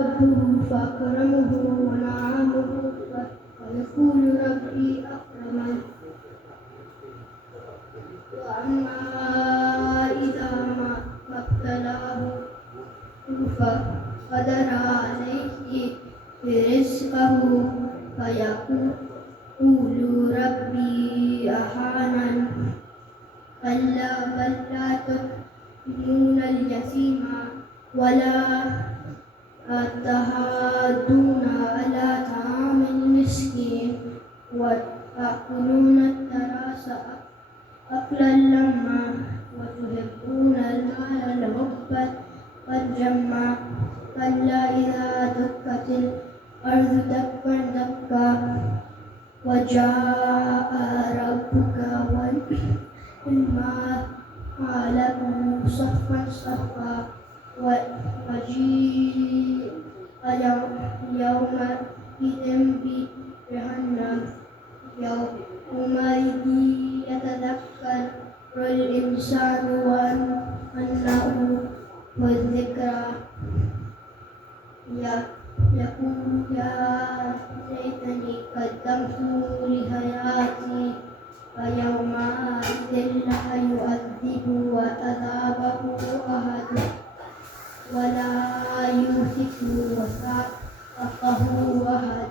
ربه فأكرمه ونعمه فيقول ربي أكرمن. وأما إذا ما ابتلاه فقدر عليه رزقه فيقول ربي أهانن. كلا بل لا تكرمون اليتيم ولا تحاضون على طعام المسكين وتأكلون التراث أكلا لما وتحبون المال حبا جما. كلا إذا دكت الأرض دكا دكا وجاء ربك والملك صفا صفا وجيء يومئذ بجهنم. يومئذ يتذكر الإنسان وأنه الذكرى يقول يا ليتني قدمت لحياتي فيومئذ لا يعذب عذابه أحد ولا يوثق وثاقه أحد.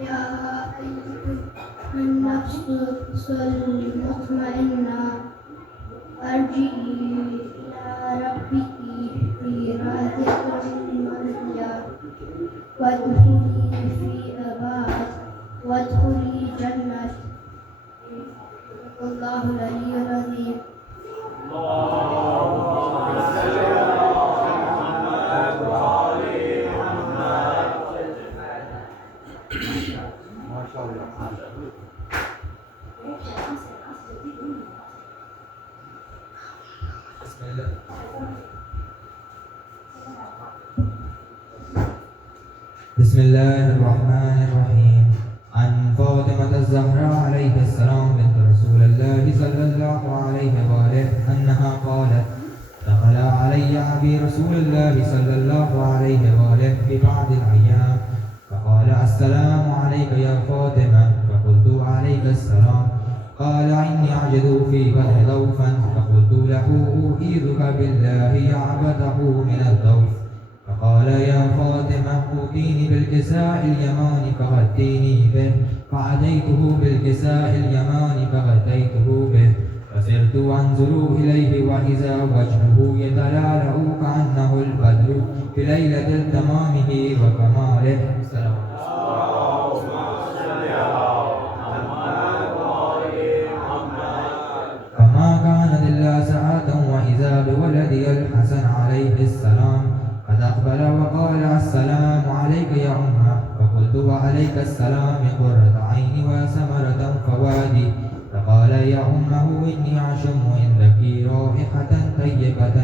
يا أيها النفس المطمئنة ارجعي إلى ربك راضية مرضية وادخلي في عبادي وادخلي جنة. الله العلي العظيم. بسم الله الرحمن الرحيم. عن فاطمة الزهراء عليه السلام بنت رسول الله صلى الله عليه وآله أنها قالت: دخل علي أبي رسول الله صلى الله عليه وآله في بعض الأيام فقال: السلام عليك يا فاطمة. فقلت: عليك السلام. قال: إني أجد في بدر ضوفا. فقلت له: أوئذك بالله يعبده من الضوف. فقال: يا فاطمة أوتيني بالكساء اليماني فغديني به. فأتيته بالكساء اليماني فغديته به. فصرت أنظر إليه وإذا وجهه يتلألأ كأنه البدر في ليلة تمامه وكماله. فما كانت إلا ساعة وإذا بولدي الحسن عليه السلام قد أقبل وقال: السلام عليك يا أمه. فقلت: وعليك السلام قرة عيني وثمرة فؤادي. فقال: يا أمه إني أشم عندك رائحة طيبة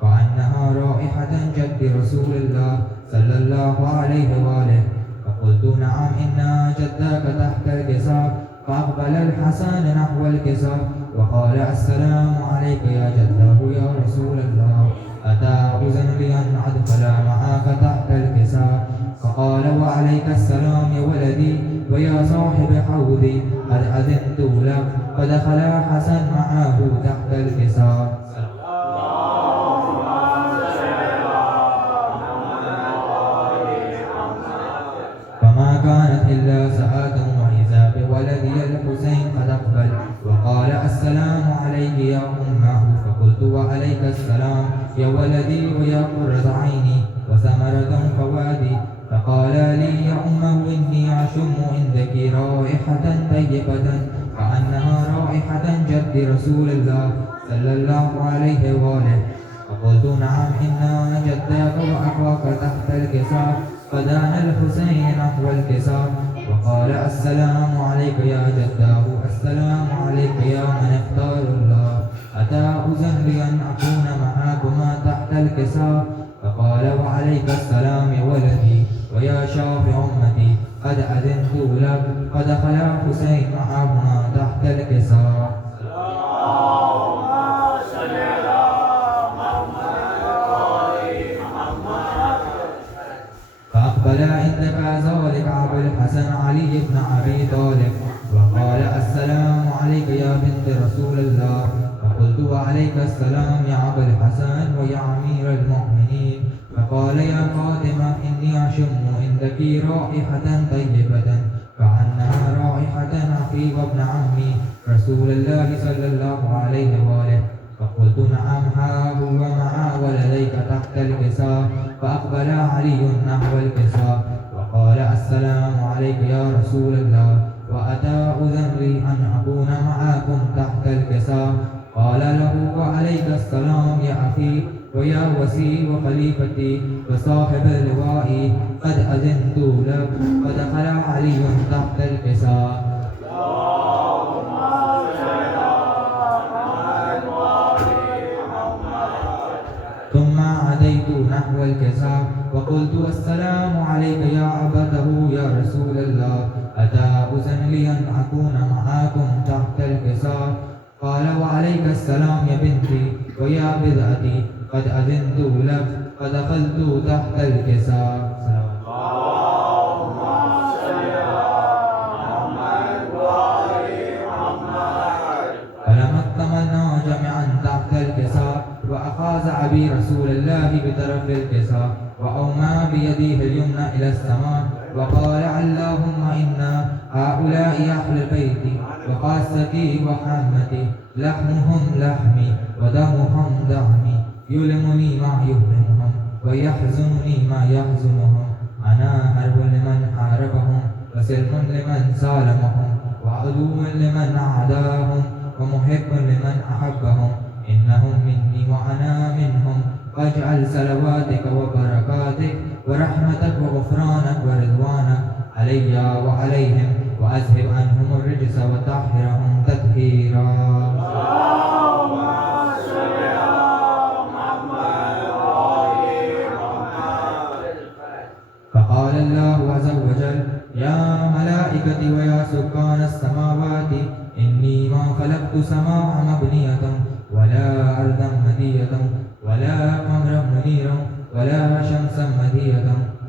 كأنها رائحة جد رسول الله صلى الله عليه وآله. فقلت: نعم إن جدك تحت الكساء. فأقبل الحسن نحو الكساء وقال: السلام عليك يا جده يا رسول الله. أتأذن لي أن أدخل معك تحت الكساء؟ فقال: وعليك السلام يا ولدي ويا صاحب حوضي، قد أذنت لك. فدخل حسن معه تحت الكساء. فما كانت إلا ساعة وإذا بولدي الحسين قد أقبل وقال: السلام عليك يا أمه. فقلت: وعليك السلام يا ولدي ويا قرة عيني وثمرة فؤادي. فقال لي: يا أمه إني أشم عندك رائحة طيبة كأنها رائحة جد رسول الله صلى الله عليه وآله. فقلت: نعم إن جدك وأخاك تحت الكساء. فدان الحسين نحو الكساء وقال: السلام عليك يا جداه. السلام عليك يا من اختار الله. أتأذن لي أن أكون معكما تحت الكساء؟ فقال: وعليك السلام يا ولدي ويا شافع أمتي، قد أذنت لك. فدخل الحسين معهما تحت الكساء. أبا الحسن علي بن أبي طالب وقال السلام عليك يا بنت رسول الله فقلت وعليك السلام يا أبا الحسن ويا أمير المؤمنين فقال يا فاطمة إني أشم عندك رائحة طيبة كأنها رائحة أخي وابن عمي رسول الله صلى الله عليه وآله فقلت نعم ها هو مع ولديك تحت الكساء فأقبل علي نحو الكساء وقال السلام عليك يا رسول الله وأتى أذن لي أن أكون معكم تحت الكساء قال له وعليك السلام يا أخي ويا وسي وخليفتي وصاحب اللواء قد أذنت لك فدخل علي تحت الكساء ثم عديت نحو الكساء وقلت السلام عليك يا أبته يا رسول الله أتى أذن لي أن أكون معكم تحت الكساء قال وعليك السلام يا بنتي ويا بضعتي قد أذنت لك فدخلت تحت الكساء فلما اكتملنا جميعا تحت الكساء وأخذ أبي رسول الله بطرف الكساء وأومى بيده اليمنى إلى السماء وقال اللهم إنا هؤلاء أهل البيت وخاصتي وحمتي لحمهم لحمي ودمهم دمي يؤلمني ما يؤلمهم ويحزنني ما يحزنهم أنا حرب لمن حاربهم وسلم لمن سالمهم وعدو لمن عاداهم ومحب لمن أحبهم إنهم مني وأنا منهم واجعل صلواتك وبركاتك ورحمتك وغفرانك ورضوانك علي وعليهم وأذهب عنهم الرجس وطهرهم تطهيرا. فقال الله عز وجل يا ملائكتي ويا سكان السماوات إني ما خلقت سماء مبنية ولا أرضا مدية ولا قمرا منيرا ولا شمسا مدية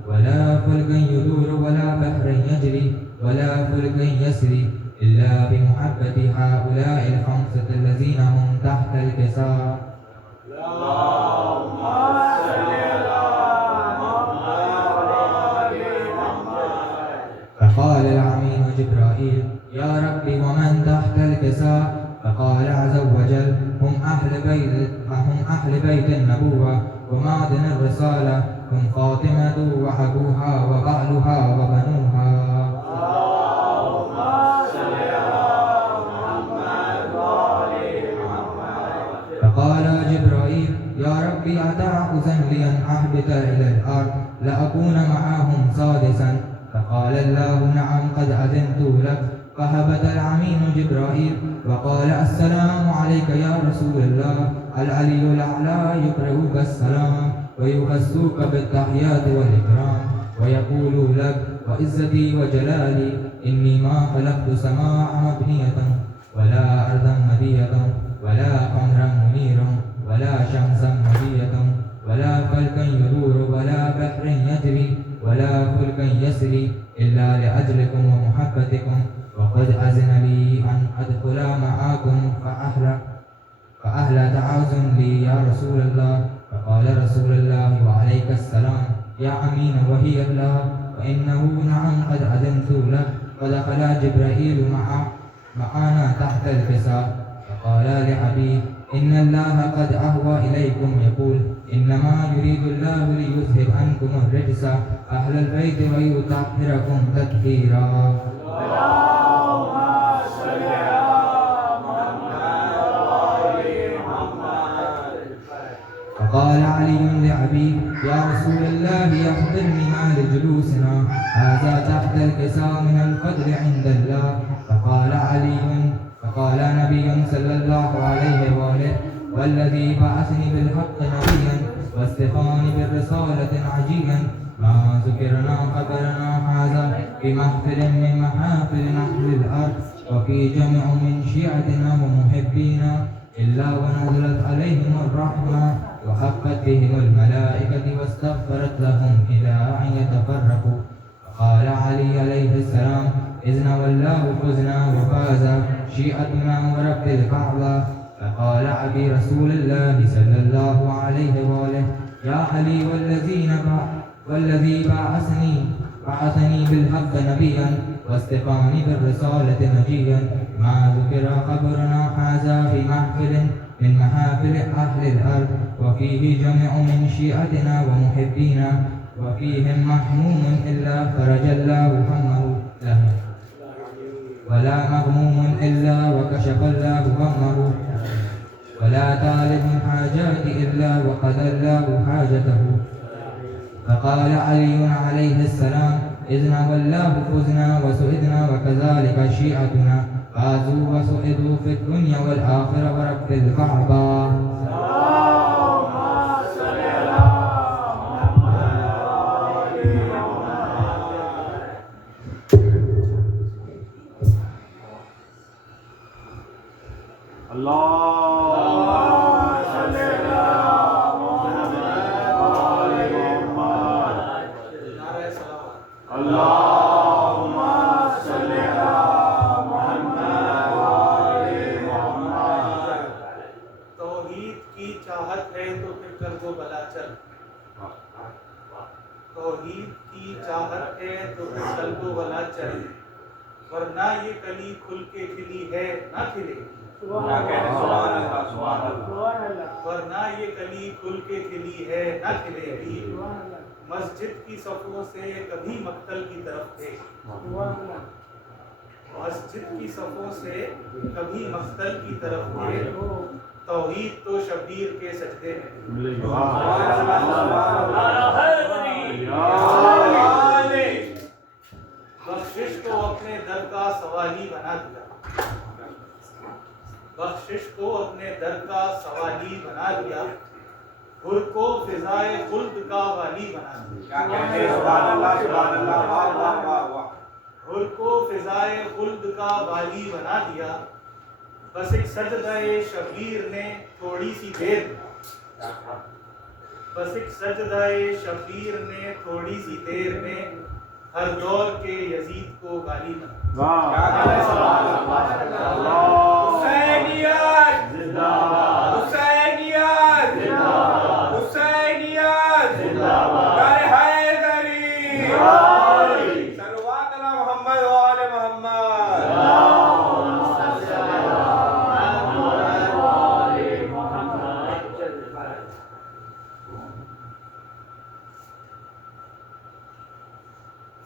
ولا فلكا يدور ولا بحرا يجري ولا فلكا يسري إلا بمحبة هؤلاء الخمسة الذين هم تحت الكساء. فقال العميد جبرائيل يا ربي ومن تحت الكساء فقال عز وجل هم أهل بيت النبوة ومعدن الرسالة هم فاطمة وأبوها وبعلها وبنوها. فقال جبرائيل يا ربي أتأخذا لي أن أهبط إلى الأرض لأكون معهم سادسا فقال الله نعم قد أذنت لك. فهبط العميد جبرائيل وقال السلام عليك يا رسول الله العلي الأعلى يقرئك السلام ويخصوك بالتحيات والإكرام ويقول لك وعزتي وجلالي إني ما خلقت سماء مبنية ولا أرضا مدية ولا قمرا منيرا ولا شمسا مدية ولا فلكا يدور ولا بحر يجري ولا فلكا يسري إلا لأجلكم ومحبتكم وقد أذن لي أن أدخل معكم فأهل تعاوز لي يا رسول الله. فقال رسول الله وعليك السلام يا أمين وهي الله فإنه نعم قد أذنت لك. فدخل جبرائيل معنا تحت الكساء فقال لأبي إن الله قد أهوى إليكم يقول إنما يريد الله ليذهب عنكم الرجس أهل البيت ويطهركم تطهيرا. فقال علي لأبي يا رسول الله أخبرني ما لجلوسنا هذا تحت الكساء من الفضل عند الله. فقال علي فقال نبي صلى الله عليه وآله والذي بعثني بالحق نبيا واستخاني بالرسالة عجيا ما ذكرنا خبرنا هذا في محفل من محافل أهل الأرض وفي جمع من شيعتنا ومحبينا إلا ونزلت عليهم الرحمة وحقت بهم الملائكة واستغفرت لهم إلى أن يتفرقوا. فقال علي عليه السلام إذ نولاه فزنا وفاز شيعتنا ورب الكعبة. فقال أبي رسول الله صلى الله عليه وآله يا علي والذي بعثني بالحق نبيا واصطفاني بالرسالة نجيا ما ذكر خبرنا هذا في محفل من محافل أهل الأرض وفيه جمع من شيعتنا ومحبينا وفيهم محموم إلا فرج الله همه له ولا مغموم إلا وكشف الله همه ولا طالب حاجات إلا وقضى الله حاجته. فقال علي عليه السلام إذ نولاه فزنا وسئدنا وكذلك شيعتنا فازوا وسئدوا في الدنيا والآخرة ورب الكعبة. ورنہ یہ کلی کھل کے کھلی ہے نہ کھلے گی. ورنہ یہ کلی کھل کے کھلی ہے نہ کھلے گی. مسجد کی صفوں سے کبھی مقتل کی طرف تھے. مسجد کی صفوں سے کبھی مقتل کی طرف تھے. توحید تو شبیر کے سجدے میں. بخشش کو اپنے در کا سوالی بنا دیا. بخشش کو اپنے در کا سوالی بنا دیا. حر کو فضائے خلد کا والی بنا دیا. حر کو فضائے خلد کا والی بنا دیا. بس ایک سجدہ شبیر نے تھوڑی سی دیر میں. بس ایک سجدہ شبیر نے تھوڑی سی دیر میں ہر دور کے یزید کو غالب بنا. حسینیت زندہ باد. حسینیت زندہ باد. حسینیت زندہ باد. حیدری صلوات علی محمد و آل محمد.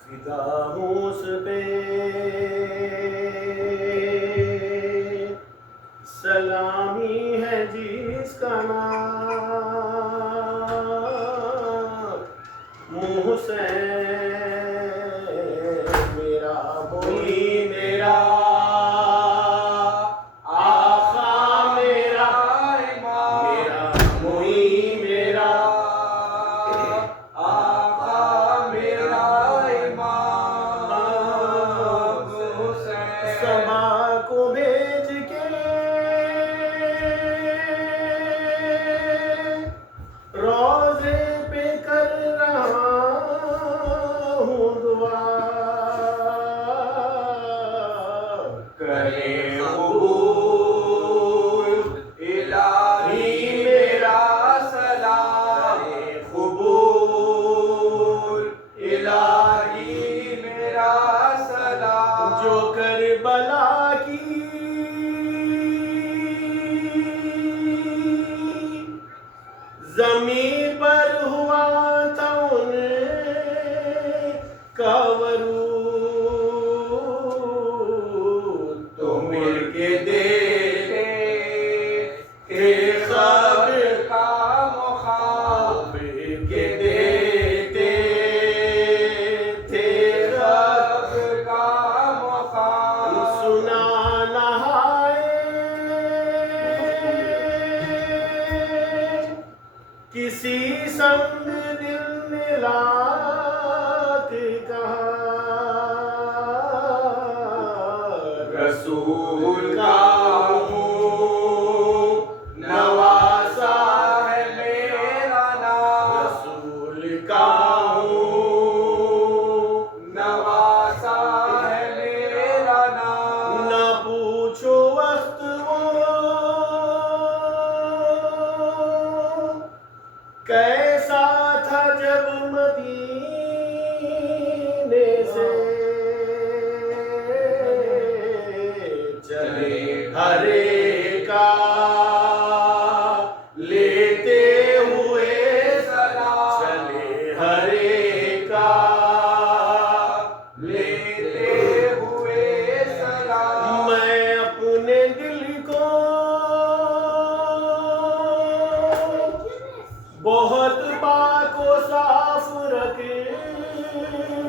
فدا ہوں اس پہ سلامی ہے جس کا نام حسین میرا موئی میرا آقا میرا امام. میرا موئی میرا آقا میرا امام حسین. سما کو بھیج کے روزے پہ کر رہا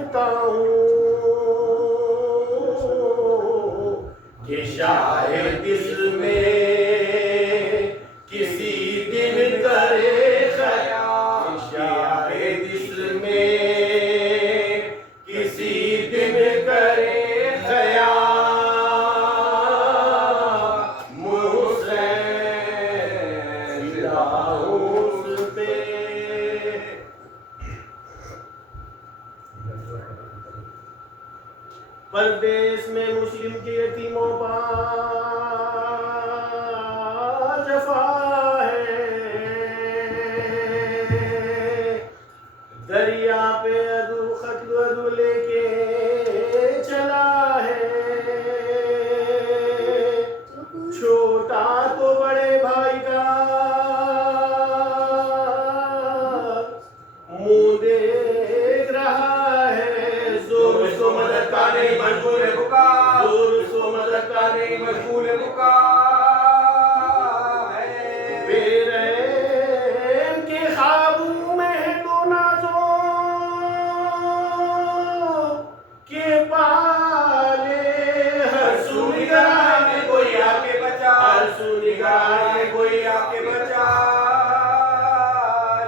جانتا ہوں کہ شاید اس میں کسی دن کرے خیال، شاید اس میں کسی دن کرے خیال، محسن داؤد پہ۔ پردیس میں مسلم کے یتیموں پر جفا ہے، دریا پہ عدو خط عدو لے کے چلا ہے، چھوٹا تو بڑے بھائی کا منہ دیکھ رہا ہے، زور سو مدد کا نہیں مشغول پکار، زور سو مدد کا نہیں مشغول پکار ہے، بے رحم کے خوابوں میں ہے تو نازو کے پالے، ہر سو نگاہ میں کوئی آ کے بچا، ہر سو نگاہ میں کوئی آ کے بچا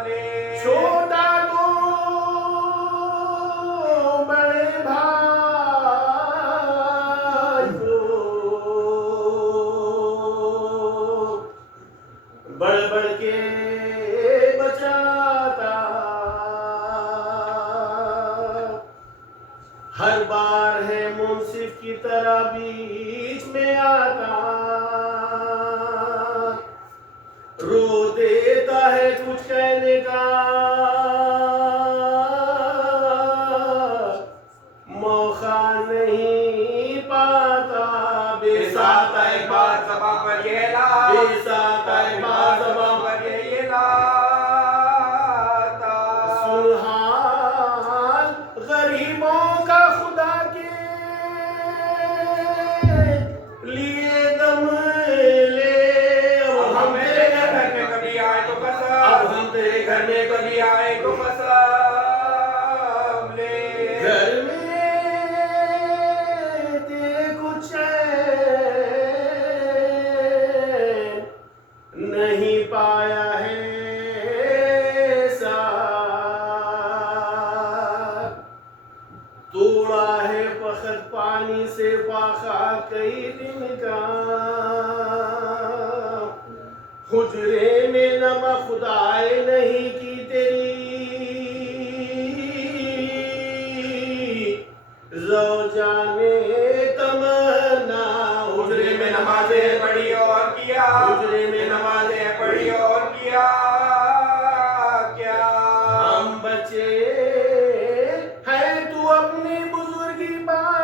لے، چھوٹا تو بڑے بھائی کو بڑھ بڑھ کے بچاتا، ہر بار ہے منصف کی طرح بیچ میں آتا، رو دیتا ہے کچھ کہنے کا موقع نہیں پاتا، بے ساتھ ایک بات زباں پر یہ لا، بے ساتھ ایک بات زباں پر یہ لاتا، سنحال غریبوں کا خدا کے لیے دم لے، اب ہم تیرے گھر میں کبھی آئے تو قسم، اب ہم تیرے گھر میں کبھی آئے تو قسم لے، گھر میں تیرے کچھ چین نہیں پایا ہے ساتھ، توڑا ہے فخر پانی سے پاخا کئی دن کا، حجرے میں نمک خدائی نہیں کی تیری زوجانے تمنا، حجرے میں نمازیں پڑھی اور کیا، حجرے میں نمازیں پڑھی اور کیا کیا، ہم بچے ہیں تو اپنی بزرگی پر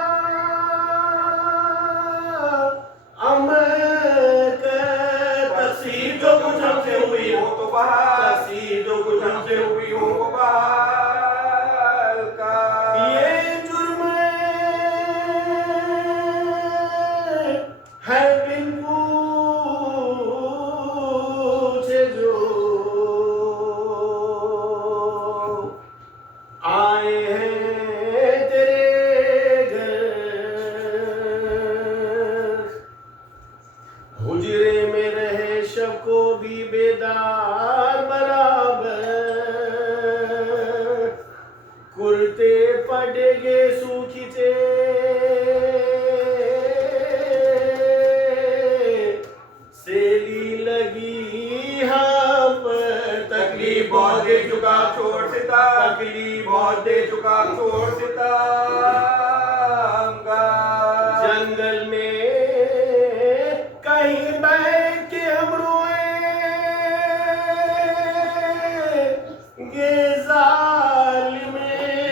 تقسیم جو کچھ ہم سے ہوئی ہو تو بہار، تقسیم جو کچھ ہم سے ہوئی ہو وہ بہار کا، یہ جرم ہے بن پوچھے جو آئے ہیں تیرے گھر، حجرے میں رہے شب کو بھی بیدار برابر، کرتے پڑے گے سوکھتے سیلی لگی ہاں پر، تکلیف بہت دے چکا چھوڑ ستا، تکلیف بہت دے چکا چھوڑ ستا، جنگل میں کہیں بیٹھ کے ہم روئیں گے ظالم،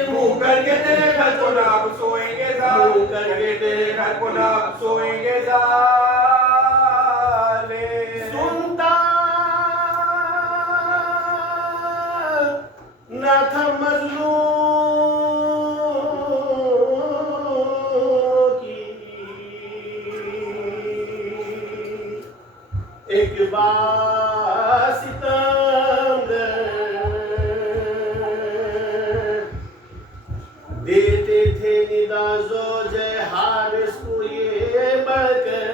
منہ کر کے تیرے گھر کو نہ سوئیں گے ظالم، منہ کر کے تیرے گھر کو نہ سوئیں گے ظالم، سنتا نہ تھا مظلوم کی ایک بار ستم دے ندا زوج حارث کو یہ بڑھ کر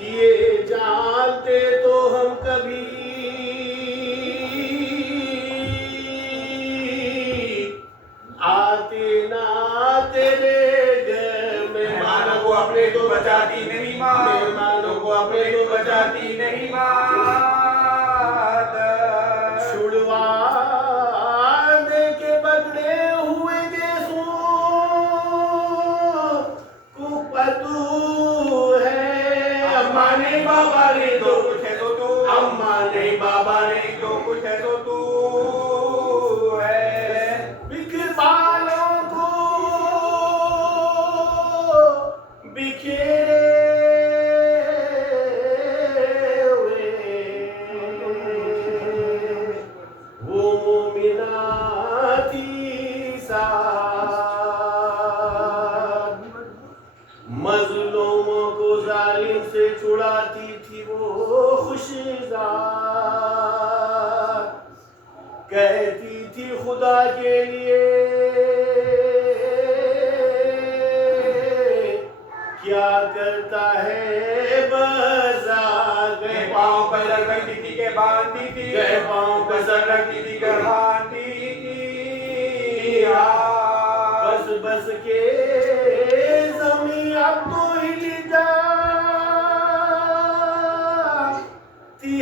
یہ جانتے تو ہم کبھی آتے نہ تیرے گھر میں. مہمانوں کو اپنے تو بچاتی نہیں ماں، مہمانوں کو اپنے تو بچاتی نہیں ماں. چھڑوا دے کے بگڑے ہوئے گیسوں کو پتو ہے. اماں نے بابا نے جو کچھ ہے تو تو، اماں نے بابا نے جو کچھ ہے تو تو ہے. بکھر بالوں کو بکھیرے ہوئے وہ مومنہ تھی ساتھ. مظلوموں کو ظالم سے چھڑاتی تھی وہ خوش ذات. کہتی تھی خدا کے لیے کیا کرتا ہے بازار. گئے پاؤں پر سر رکھتی تھی کہ باندھی تھی، گئے پاؤں پر سر رکھتی تھی کہ باندھی تھی. بس بس کے زمین اب تو ہل جاتی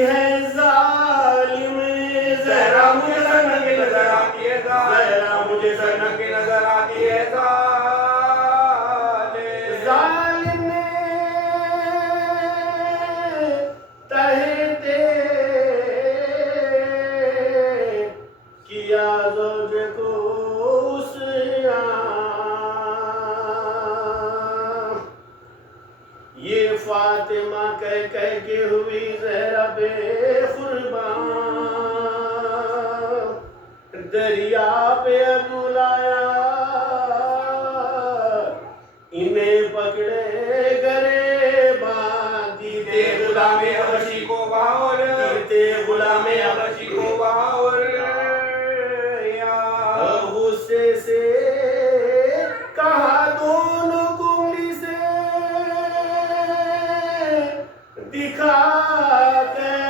ہے ظالم. زہرا مجھے سنگ کی نظر آتی ہے، زہرا مجھے سنگ کی نظر آتی ہے. ظالم نے تہتے کیا زوج کو اس یہ فاطمہ کہہ کے ہوئی زہرا بے قربان. دریا پہ ابو لایا انہیں پکڑے گرے باندھی. غلام حبشی کو باور، غلام حبشی کو باور. غصے سے کہا دونوں کنگلی سے دکھا کر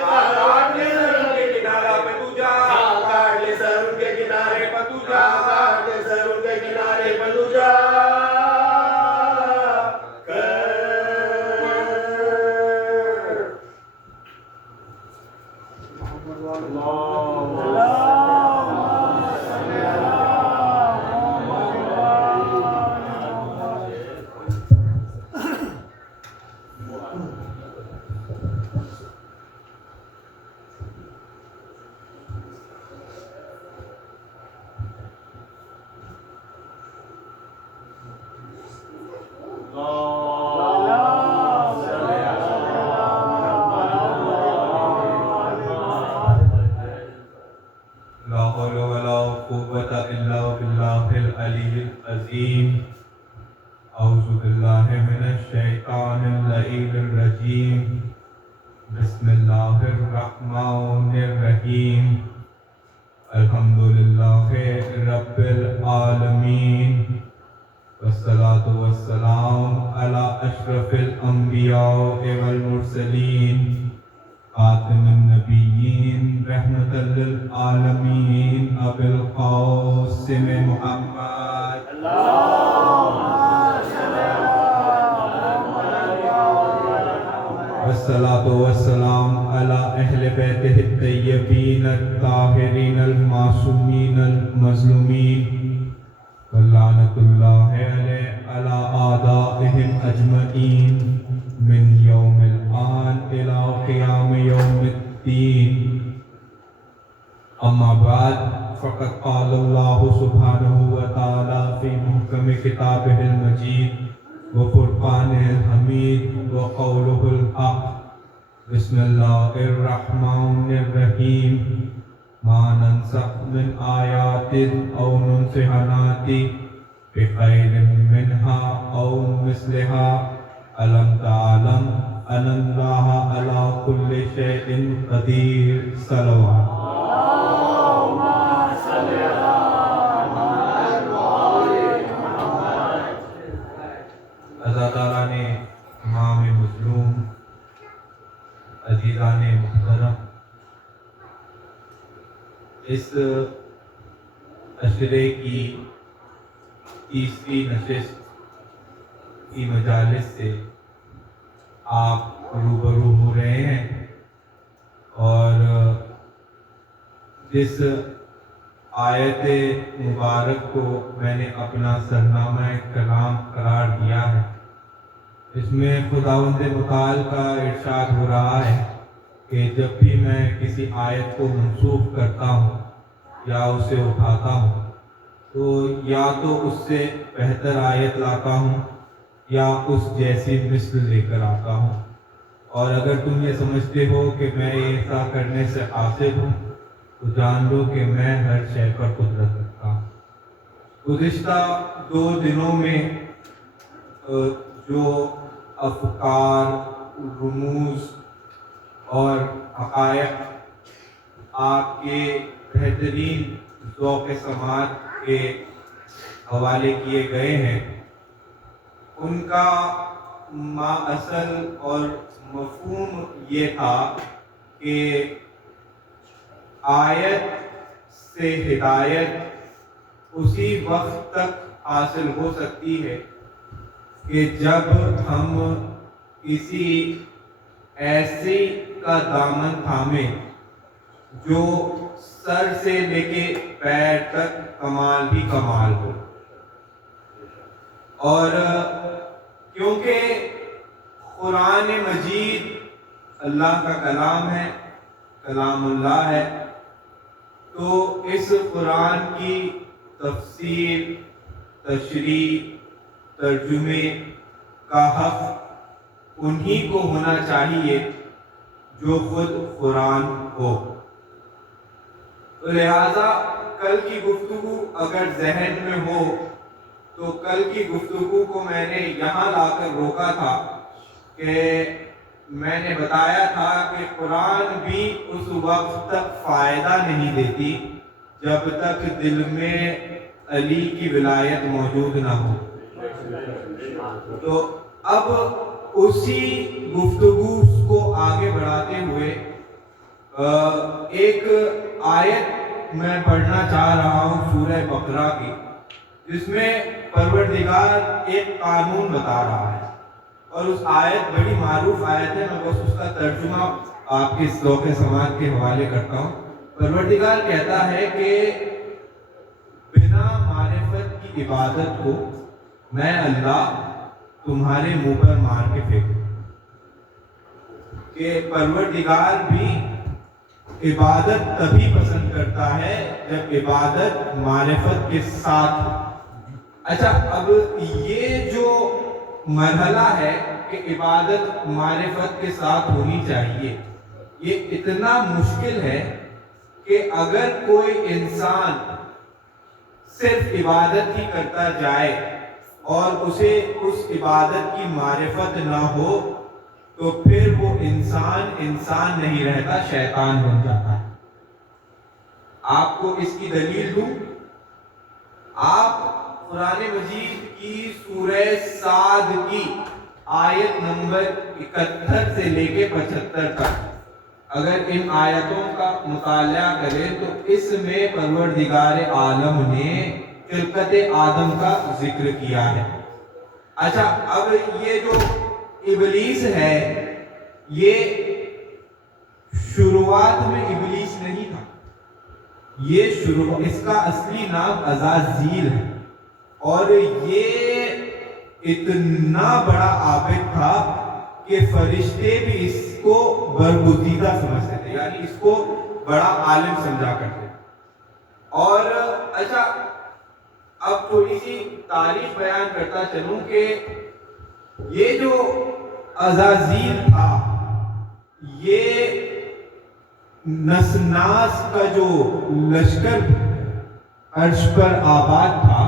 کاٹ لے سر ان کے کنارے پہ تو جا، کاٹ لے سر ان کے کنارے پہ تو جا، کاٹ لے سر ان کے کنارے پہ تو جا. لا حول ولا قوة إلا بالله العلي العظيم. أعوذ بالله من الشيطان اللعين الرجيم. بسم الله الرحمن الرحيم. الحمد لله رب العالمين، والصلاة والسلام على أشرف الأنبياء والمرسلين، خاتم النبيين رحمة للعالمين، أبي القاسم محمد. والصلاة والسلام على أهل بيته الطيبين الطاهرين المعصومين المظلومين، واللعنة الله على أعدائهم أجمعين من يوم الآن إلى قيام يوم الدين. أما بعد، فقد قال الله سبحانه وتعالى في محكم كتابه المجيد وفرقانه الحميد وقوله الحق. بسم الله الرحمن الرحيم. ما ننسخ من آيات أو ننسها نأتي بخير منها أو مثلها. ألم تعلم أن الله على كل شيء قدير. صلوات. اللهم صل على محمد اس اشرے کی تیسری نشست کی مجالس سے آپ روبرو ہو رہے ہیں، اور جس آیت مبارک کو میں نے اپنا سرنامہ کلام قرار دیا ہے، اس میں خداوند متعال کا ارشاد ہو رہا ہے کہ جب بھی میں کسی آیت کو منسوخ کرتا ہوں یا اسے اٹھاتا ہوں تو یا تو اس سے بہتر آیت لاتا ہوں یا اس جیسی مثل لے کر آتا ہوں، اور اگر تم یہ سمجھتے ہو کہ میں ایسا کرنے سے قاصر ہوں تو جان لو کہ میں ہر شے پر قدرت رکھتا ہوں۔ گزشتہ 2 دنوں میں جو افکار، رموز اور حقائق آپ کے بہترین ذوق سماعت کے حوالے کیے گئے ہیں، ان کا ماصل اور مفہوم یہ تھا کہ آیت سے ہدایت اسی وقت تک حاصل ہو سکتی ہے کہ جب ہم کسی ایسی کا دامن تھامیں جو سر سے لے کے پیر تک کمال ہی کمال ہو، اور کیونکہ قرآن مجید اللہ کا کلام ہے، کلام اللہ ہے، تو اس قرآن کی تفسیر، تشریح، ترجمے کا حق انہی کو ہونا چاہیے جو خود قرآن ہو۔ لہذا کل کی گفتگو اگر ذہن میں ہو تو کل کی گفتگو کو میں نے یہاں لا کر روکا تھا کہ میں نے بتایا تھا کہ قرآن بھی اس وقت تک فائدہ نہیں دیتی جب تک دل میں علی کی ولایت موجود نہ ہو۔ تو اب اسی گفتگو کو آگے بڑھاتے ہوئے ایک آیت میں پڑھنا چاہ رہا ہوں سورہ بقرہ کی، جس میں پروردگار ایک قانون بتا رہا ہے، اور اس آیت بڑی معروف آیت ہے، میں بس اس کا ترجمہ آپ کے ذوق سماعت کے حوالے کرتا ہوں۔ پروردگار کہتا ہے کہ بنا معرفت کی عبادت کو میں اللہ تمہارے منہ پر مار کے پھینکوں۔ کہ پروردگار بھی عبادت تبھی پسند کرتا ہے جب عبادت معرفت کے ساتھ ہو۔ اچھا، اب یہ جو مرحلہ ہے کہ عبادت معرفت کے ساتھ ہونی چاہیے، یہ اتنا مشکل ہے کہ اگر کوئی انسان صرف عبادت ہی کرتا جائے اور اسے اس عبادت کی معرفت نہ ہو تو پھر وہ انسان نہیں رہتا، شیطان بن جاتا ہے۔ آپ کو اس کی دلیل دوں، آپ قرآن مجید کی سورہ صاد کی آیت نمبر 71 سے لے کے 75 تک اگر ان آیتوں کا مطالعہ کریں تو اس میں پروردگار عالم نے خلقت آدم کا ذکر کیا ہے۔ اچھا، اب یہ جو ابلیس ہے، یہ شروعات میں ابلیس نہیں تھا، اس کا اصلی نام عزازیل ہے، اور یہ اتنا بڑا عابد تھا کہ فرشتے بھی اس کو برگزیدہ سمجھتے تھے، یعنی اس کو بڑا عالم سمجھا کرتے تھے۔ اور اچھا، اب تھوڑی سی تاریخ بیان کرتا چلوں کہ یہ جو عزازیل تھا، یہ نسناس کا جو لشکر عرش پر آباد تھا،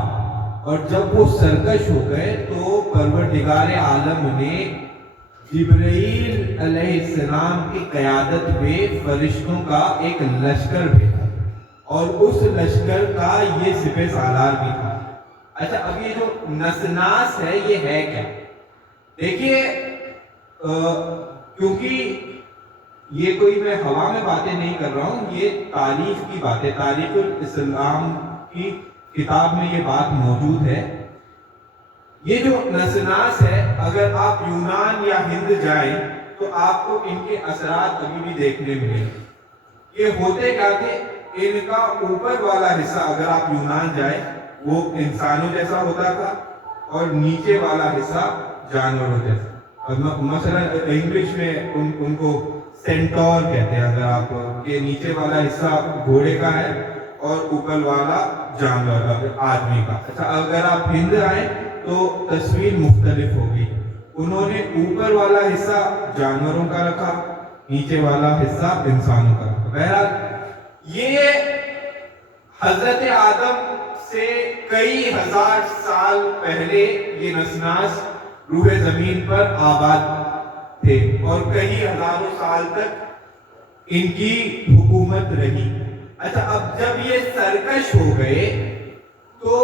اور جب وہ سرکش ہو گئے تو پروردگار عالم نے جبرائیل علیہ السلام کی قیادت میں فرشتوں کا ایک لشکر بھیجا، اور اس لشکر کا یہ سپہ سالار بھی تھا۔ اچھا، اب یہ جو نسناس ہے یہ ہے کیا؟ دیکھیے، کیونکہ یہ کوئی میں ہوا میں باتیں نہیں کر رہا ہوں، یہ تاریخ کی بات ہے، تاریخ الاسلام کی کتاب میں یہ بات موجود ہے۔ یہ جو نسناس ہے، اگر آپ یونان یا ہند جائیں تو آپ کو ان کے اثرات ابھی بھی دیکھنے ملیں۔ یہ ہوتے کیا تھے، ان کا اوپر والا حصہ اگر آپ یونان جائیں وہ انسانوں جیسا ہوتا تھا اور نیچے والا حصہ جانوروں جیسا۔ مثلا انگلش میں ان کو سینٹور کہتے ہیں، اگر آپ کے نیچے والا حصہ گھوڑے کا ہے اور اوپر والا جانور آدمی کا۔ اچھا اگر آپ ہند آئیں تو تصویر مختلف ہوگی، انہوں نے اوپر والا حصہ جانوروں کا رکھا، نیچے والا حصہ انسانوں کا رکھا۔ بہرحال یہ حضرت آدم سے کئی ہزار سال پہلے یہ نسناس روح زمین پر آباد تھے اور کئی ہزاروں سال تک ان کی حکومت رہی۔ اچھا اب جب یہ سرکش ہو گئے تو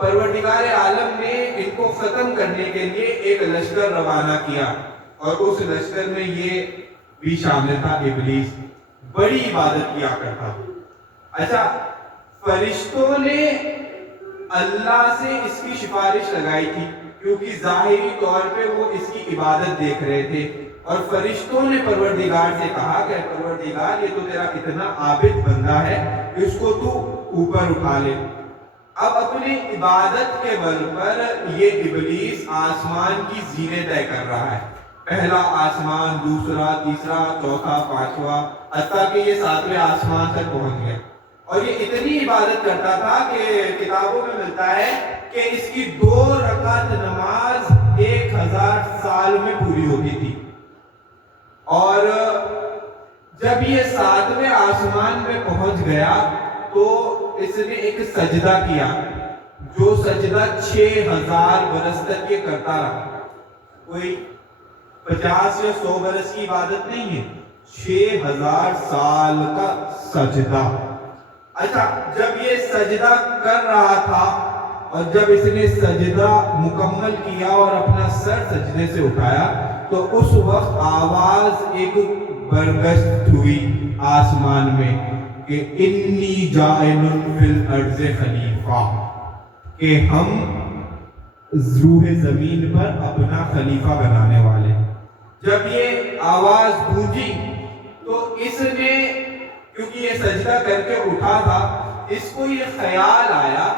پروردگار عالم نے ان کو ختم کرنے کے لیے ایک لشکر روانہ کیا، اور اس لشکر میں یہ بھی شامل تھا ابلیس، بڑی عبادت کیا کرتا۔ اچھا فرشتوں نے اللہ سے اس کی سفارش لگائی تھی کیونکہ ظاہری طور پہ وہ اس کی عبادت دیکھ رہے تھے، اور فرشتوں نے پروردگار سے کہا کہ پروردگار یہ تو تیرا اتنا عابد بندہ ہے، اس کو تو اوپر اٹھا لے۔ اب اپنی عبادت کے بل پر یہ ابلیس آسمان کی زینے طے کر رہا ہے، پہلا آسمان، دوسرا، تیسرا، چوتھا، پانچواں، حتیٰ کہ یہ 7ویں آسمان تک پہنچ گیا، اور یہ اتنی عبادت کرتا تھا کہ کتابوں میں ملتا ہے کہ اس کی 2 رکعت نماز 1000 سال میں پوری ہوتی تھی۔ اور جب یہ 7ویں آسمان میں پہنچ گیا تو اس نے ایک سجدہ کیا، جو سجدہ 6000 برس تک یہ کرتا رہا، کوئی 50 یا 100 برس کی عبادت نہیں ہے، 6000 سال کا سجدہ۔ اچھا جب یہ سجدہ کر رہا تھا اور جب اس نے سجدہ مکمل کیا اور اپنا سر سجدے سے اٹھایا تو اس وقت آواز ایک برگشت ہوئی آسمان میں کہ انی جاعل فی الارض خلیفہ، کہ ہم روح زمین پر اپنا خلیفہ بنانے والے۔ جب یہ آواز گونجی تو اس نے، کیونکہ یہ سجدہ کر کے اٹھا تھا، اس کو یہ خیال آیا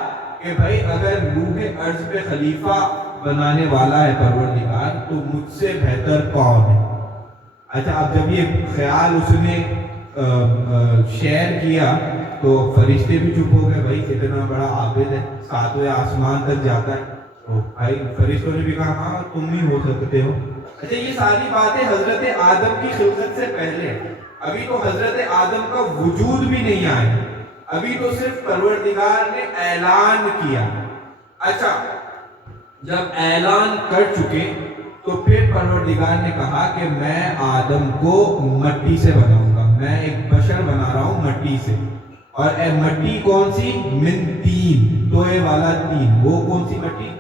کہ بھائی اگر روح ارض پہ خلیفہ بنانے والا ہے پروردگار تو مجھ سے بہتر کون ہے۔ اچھا اب جب یہ خیال اس نے شیئر کیا تو فرشتے بھی چپ ہو گئے، بھائی اتنا بڑا عابد ہے، 7ویں آسمان تک جاتا ہے، تو بھائی فرشتوں نے بھی کہا ہاں تم ہی ہو سکتے ہو۔ اچھا یہ ساری باتیں حضرت آدم کی خلقت سے پہلے، ابھی تو حضرت آدم کا وجود بھی نہیں آیا، ابھی تو صرف پروردگار نے اعلان کیا۔ اچھا جب اعلان کر چکے تو پھر پروردگار نے کہا کہ میں آدم کو مٹی سے بناؤں گا، میں ایک بشر بنا رہا ہوں مٹی سے، اور اے مٹی کون سی، من تین، توئے والا تین، وہ کون سی مٹی،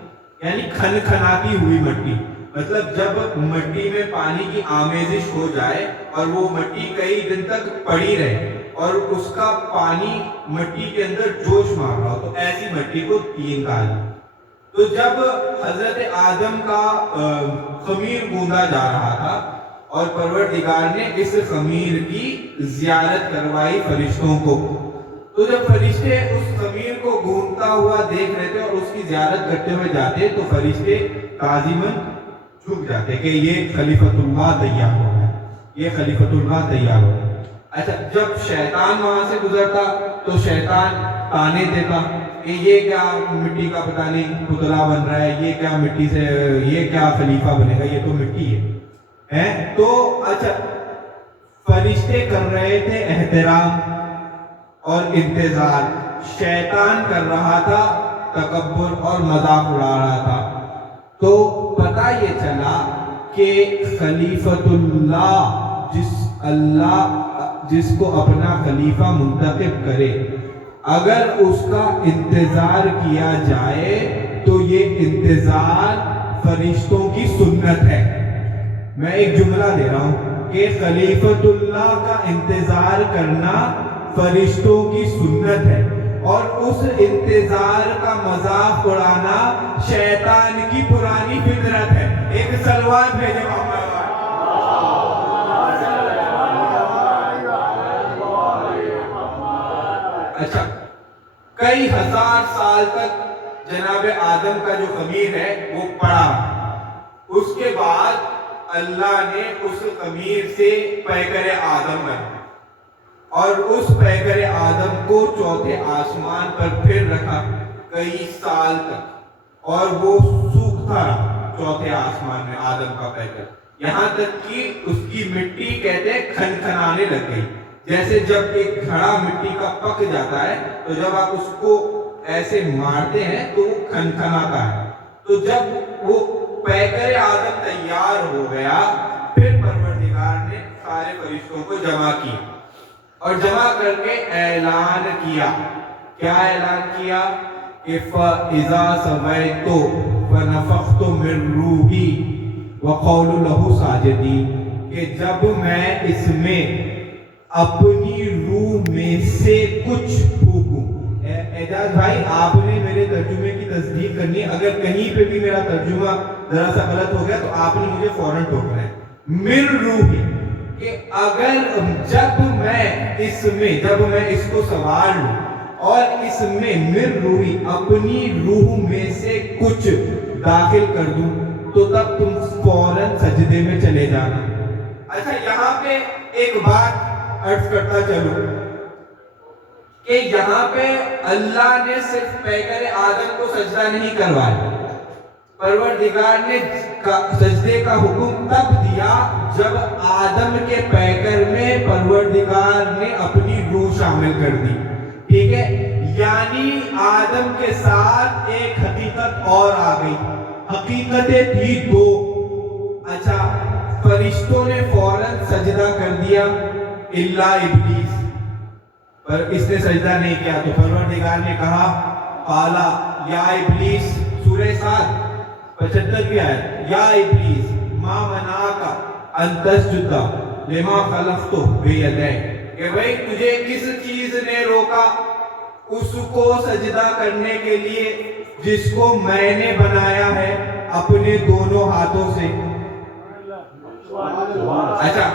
یعنی کھن کھناتی ہوئی مٹی، مطلب جب مٹی میں پانی کی آمیزش ہو جائے اور وہ مٹی کئی دن تک پڑی رہے اور اس کا پانی مٹی کے اندر جوش مار رہا ہو تو ایسی مٹی کو تین کہا جاتا ہے۔ تو جب حضرت آدم کا خمیر گوندا جا رہا تھا اور پروردگار نے اس خمیر کی زیارت کروائی فرشتوں کو، تو جب فرشتے اس خمیر کو گوندا ہوا دیکھ رہے تھے اور اس کی زیارت کرتے ہوئے جاتے تو فرشتے تعظیماً جھک جاتے کہ یہ خلیفۃ اللہ تیار ہو گیا، یہ خلیفۃ اللہ تیار ہو گیا۔ اچھا جب شیطان وہاں سے گزرتا تو شیطان تانے دیتا کہ یہ کیا مٹی کا پتہ نہیں پتلا بن رہا ہے، یہ کیا مٹی سے، یہ کیا خلیفہ بنے گا، یہ تو مٹی ہے۔ تو اچھا فرشتے کر رہے تھے احترام اور انتظار، شیطان کر رہا تھا تکبر اور مذاق اڑا رہا تھا۔ تو پتہ یہ چلا کہ خلیفۃ اللہ جس کو اپنا خلیفہ منتخب کرے، اگر اس کا انتظار کیا جائے تو یہ انتظار فرشتوں کی سنت ہے۔ میں ایک جملہ دے رہا ہوں، کہ خلیفۃ اللہ کا انتظار کرنا فرشتوں کی سنت ہے اور اس انتظار کا مذاق اڑانا شیطان کی پرانی فطرت ہے. ایک سلوات بھیجے محمد. اچھا، کئی ہزار سال تک جناب آدم کا جو خمیر ہے وہ پڑا. اس کے بعد اللہ نے اس خمیر سے پیکر آدم بنایا اور اس پیکر آدم کو چوتھے آسمان پر پھر رکھا کئی سال تک اور وہ سوکھتا رہا چوتھے آسمان میں آدم کا پیکر، یہاں تک کہ اس کی مٹی کہتے ہیں کھنکھنانے لگ گئی. جیسے جب ایک گھڑا مٹی کا پک جاتا ہے تو جب آپ اس کو ایسے مارتے ہیں تو وہ کھنکھناتا ہے. تو جب وہ پیکر آدم تیار ہو گیا پھر پروردگار نے سارے فرشتوں کو جمع کیا اور جمع کر کے اعلان کیا. کیا اعلان کیا؟ کہ فَإِذَا سَوَيْتُ فَنَفَخْتُ مِن رُوحِي وَقَوْلُ لَهُ سَاجِدِينَ، کہ جب میں اس میں اپنی روح میں سے کچھ پھونکوں. اعجاز بھائی آپ نے میرے ترجمے کی تصدیق کرنی ہے، اگر کہیں پہ بھی میرا ترجمہ ذرا سا غلط ہو گیا تو آپ نے مجھے فوراً ٹوکنا ہے. من روحی، کہ اگر جب میں اس کو سوال لوں اور اس میں من روحی اپنی روح میں سے کچھ داخل کر دوں تو تب تم فوراً سجدے میں چلے جانا. اچھا، یہاں پہ ایک بات عرض کرتا چلوں کہ یہاں پہ اللہ نے صرف پیکر آدم کو سجدہ نہیں کروایا، پروردگار نے سجدے کا حکم تب دیا جب آدم کے پیکر میں پروردگار نے اپنی روح شامل کر دی. ٹھیک ہے، یعنی آدم کے ساتھ ایک حقیقت اور آ گئی. حقیقتیں تھی دو. اچھا، فرشتوں نے فوراً سجدہ کر دیا الا ابلیس، پر اس نے سجدہ نہیں کیا. تو پروردگار نے کہا قالا یا ابلیس، سورہ 7 کی آیت، یا ابلیس ما منعک ان تسجد لما خلقت بیدی، کہ بھئی تجھے کس چیز نے روکا اس کو سجدہ کرنے کے لیے جس کو میں نے بنایا ہے اپنے دونوں ہاتھوں سے. اچھا،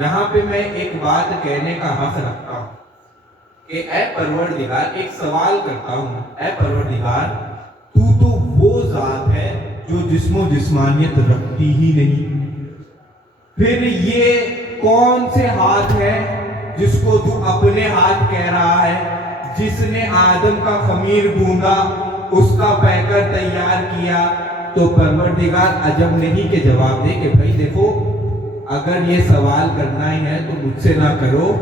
یہاں پہ میں ایک بات کہنے کا حق رکھتا ہوں کہ اے پروردگار، ایک سوال کرتا ہوں، اے پروردگار تو وہ ذات ہے جو جسم و جسمانیت رکھتی ہی نہیں، پھر یہ کون سے ہاتھ ہے جس کو تو اپنے ہاتھ کہہ رہا ہے، جس نے آدم کا خمیر گوندا، اس کا پیکر تیار کیا؟ تو پروردگار عجب نہیں کہ جواب دے کہ بھائی دیکھو، اگر یہ سوال کرنا ہی ہے تو مجھ سے نہ کرو،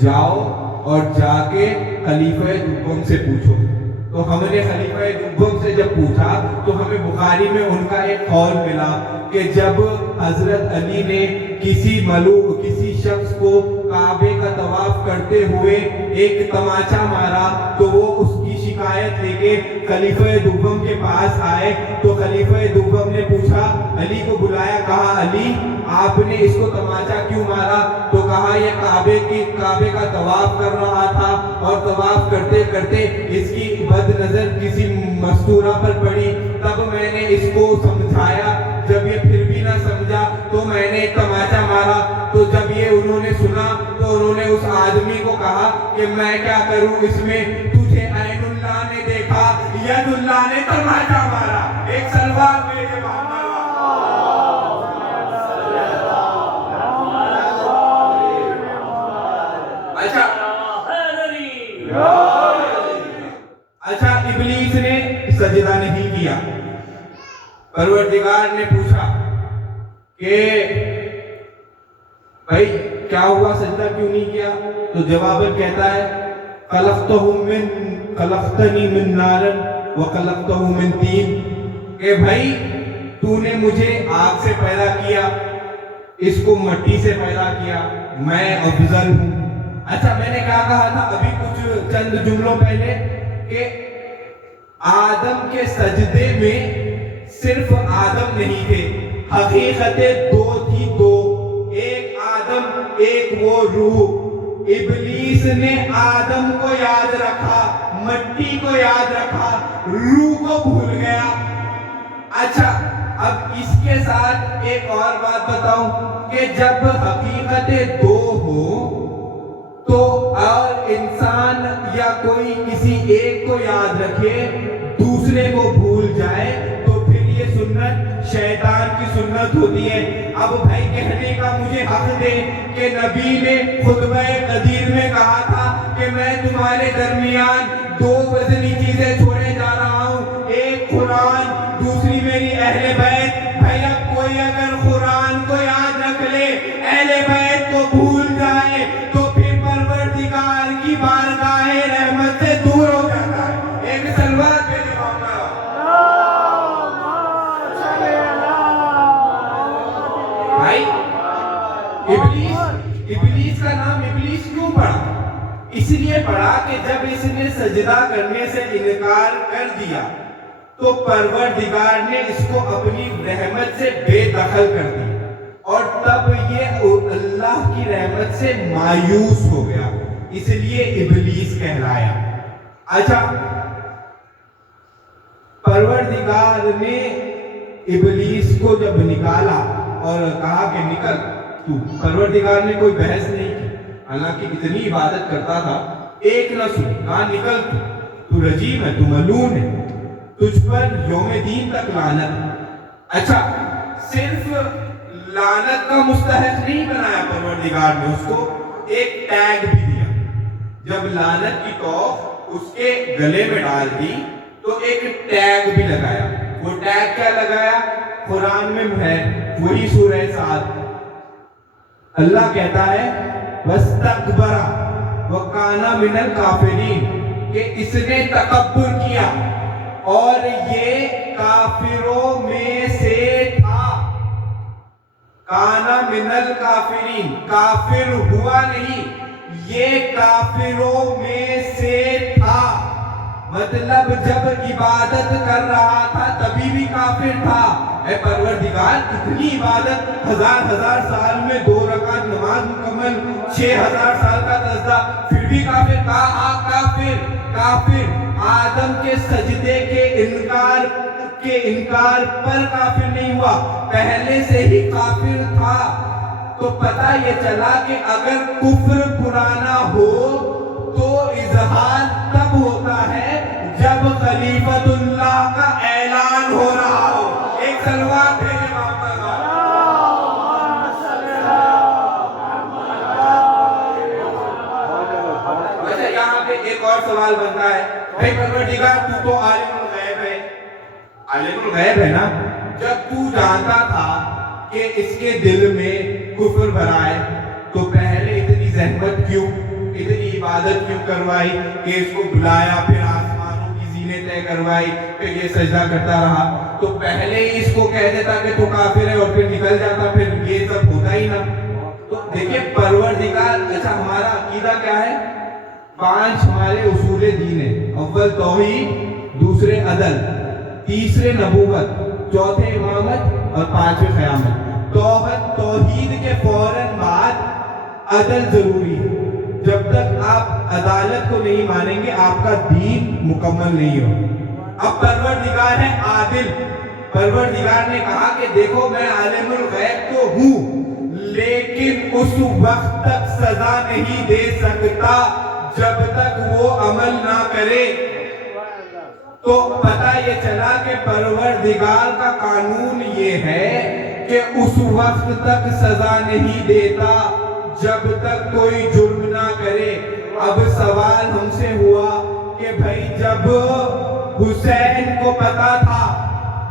جاؤ اور جا کے خلیفہ دوم سے پوچھو. تو ہم نے خلیفہ دوم سے جب پوچھا تو ہمیں بخاری میں ان کا ایک قول ملا کہ جب حضرت علی نے کسی شخص کو کعبے کا طواف کرتے ہوئے ایک تماچا مارا تو وہ اس کی شکایت لے کے خلیفہ دوم کے پاس آئے. تو خلیفہ دوم نے پوچھا، علی کو بلایا، کہا علی آپ نے اس کو تماچا کیوں مارا؟ تو کہا یہ کعبے کا طواف کر رہا تھا اور طواف کرتے کرتے اس کی بد نظر کسی مستورہ پر پڑی، تب میں نے اس کو سمجھایا، جب یہ پھر بھی نہ سمجھا تو میں نے تماچا مارا. تو جب یہ انہوں نے سنا تو انہوں نے اس آدمی کو کہا کہ میں کیا کروں اس میں، تجھے عین اللہ نے دیکھا، ید اللہ نے تماچا مارا. ایک سلوات میرے محمد. اچھا، ابلیس نے سجدہ نہیں کیا. پروردگار نے پوچھا کہ بھائی کیا ہوا، سجدہ کیوں نہیں کیا؟ تو جواباً کہتا ہے خلقتنی من نار وخلقتہ من طین، کہ بھائی تو نے مجھے آگ سے پیدا کیا، اس کو مٹی سے پیدا کیا، میں افضل ہوں. اچھا، میں نے کیا کہا تھا ابھی کچھ چند جملوں پہلے کہ آدم کے سجدے میں صرف آدم نہیں تھے، حقیقتیں دو تھی. دو ایک وہ روح. ابلیس نے آدم کو یاد رکھا, مٹی کو یاد رکھا, روح کو بھول گیا. اچھا اب اس کے ساتھ ایک اور بات بتاؤں کہ جب حقیقتیں دو ہو تو اور انسان یا کوئی کسی ایک کو یاد رکھے دوسرے کو بھول جائے تو پھر یہ سنت شیطان کی سنت ہوتی ہے. اب بھائی کہنے کا مجھے حق دے کہ نبی نے خطبہ قدیر میں کہا تھا کہ میں تمہارے درمیان دو وزنی چیزیں چھوڑے جا رہا ہوں, ایک قرآن, دوسری میری اہل بیت. بھائی اب کوئی اگر قرآن کو یاد رکھ لے اہل بیت کو بھول جائے تو پھر پروردگار کی بارگاہ رحمت سے دور ہو جاتا ہے. ایک سلوات پہ بھائی ابلیس کا نام ابلیس کیوں پڑا؟ اس لیے پڑا کہ جب اس نے سجدہ کرنے سے انکار کر دیا تو پروردگار نے اس کو اپنی رحمت سے بے دخل کر دیا اور تب یہ اللہ کی رحمت سے مایوس ہو گیا, اس لیے ابلیس کہلایا. اچھا پروردگار نے ابلیس کو جب نکالا اور کہا کہ نکل تو, پروردگار نے کوئی بحث نہیں کی, حالانکہ اتنی عبادت کرتا تھا, ایک نہ سنی, کہا نکل تو رجیم ہے, تو ملعون ہے, تجھ پر یوم دین تک لعنت ہے. اچھا صرف لعنت کا مستحق نہیں بنایا پروردگار نے, اس کو ایک ٹیگ بھی دیا. جب لعنت کی توق اس کے گلے میں ڈال دی تو ایک ٹیگ بھی لگایا. وہ ٹیگ کیا لگایا؟ قرآن میں ہے, وہی سورہ 7. اللہ کہتا ہے وَاسْتَكْبَرَ وَكَانَ مِنَ الْكَافِرِينَ, کہ اس نے تکبر کیا اور یہ کافروں میں سے تھا. کانا من الکافرین, کافر ہوا نہیں, یہ کافروں میں سے تھا. مطلب جب عبادت کر رہا تھا تبھی بھی کافر تھا. اے پروردگار اتنی عبادت, ہزار سال میں 2 رکعت نماز مکمل, 6000 سال کا سجدہ, پھر بھی کافر. کہا کافر. آدم کے سجدے کے انکار پر کافر نہیں ہوا, پہلے سے ہی کافر تھا. تو پتہ یہ چلا کہ اگر کفر پرانا ہو تو اظہار تب ہوتا ہے جب خلیفۃ اللہ کا اعلان ہو رہا ہو. ایک سلوات ہے یہاں پہ ایک اور سوال بنتا ہے, بھائی پروردگار تو عالم الغیب ہے, عالم الغیب ہے نا, جب تو جانتا تھا کہ اس کے دل میں کفر بھرا ہے تو پہلے اتنی زحمت کیوں, اتنی عبادت کیوں کروائی کہ اس کو بلایا, پھر آسمانوں کی زینیں طے کروائی, پھر یہ سجدہ کرتا رہا. تو پہلے ہی اس کو کہہ دیتا کہ تو کافر ہے اور پھر نکل جاتا, پھر یہ سب ہوتا ہی نہ. تو دیکھیں پروردگار, اچھا ہمارا عقیدہ کیا ہے؟ 5 ہمارے اصول دین ہیں. اول توحید, دوسرے عدل, تیسرے نبوت, چوتھے امامت اور 5ویں قیامت. توحید کے فوراً بعد عدل ضروری ہے. جب تک آپ عدالت کو نہیں مانیں گے آپ کا دین مکمل نہیں ہو. اب پروردگار ہے عادل. پروردگار نے کہا کہ دیکھو میں عالم الغیب تو ہوں لیکن اس وقت تک سزا نہیں دے سکتا جب تک وہ عمل نہ کرے. تو پتہ یہ چلا کہ پروردگار کا قانون یہ ہے کہ اس وقت تک سزا نہیں دیتا جب تک کوئی جرم نہ کرے. اب سوال ہم سے ہوا کہ بھائی جب حسین کو پتا تھا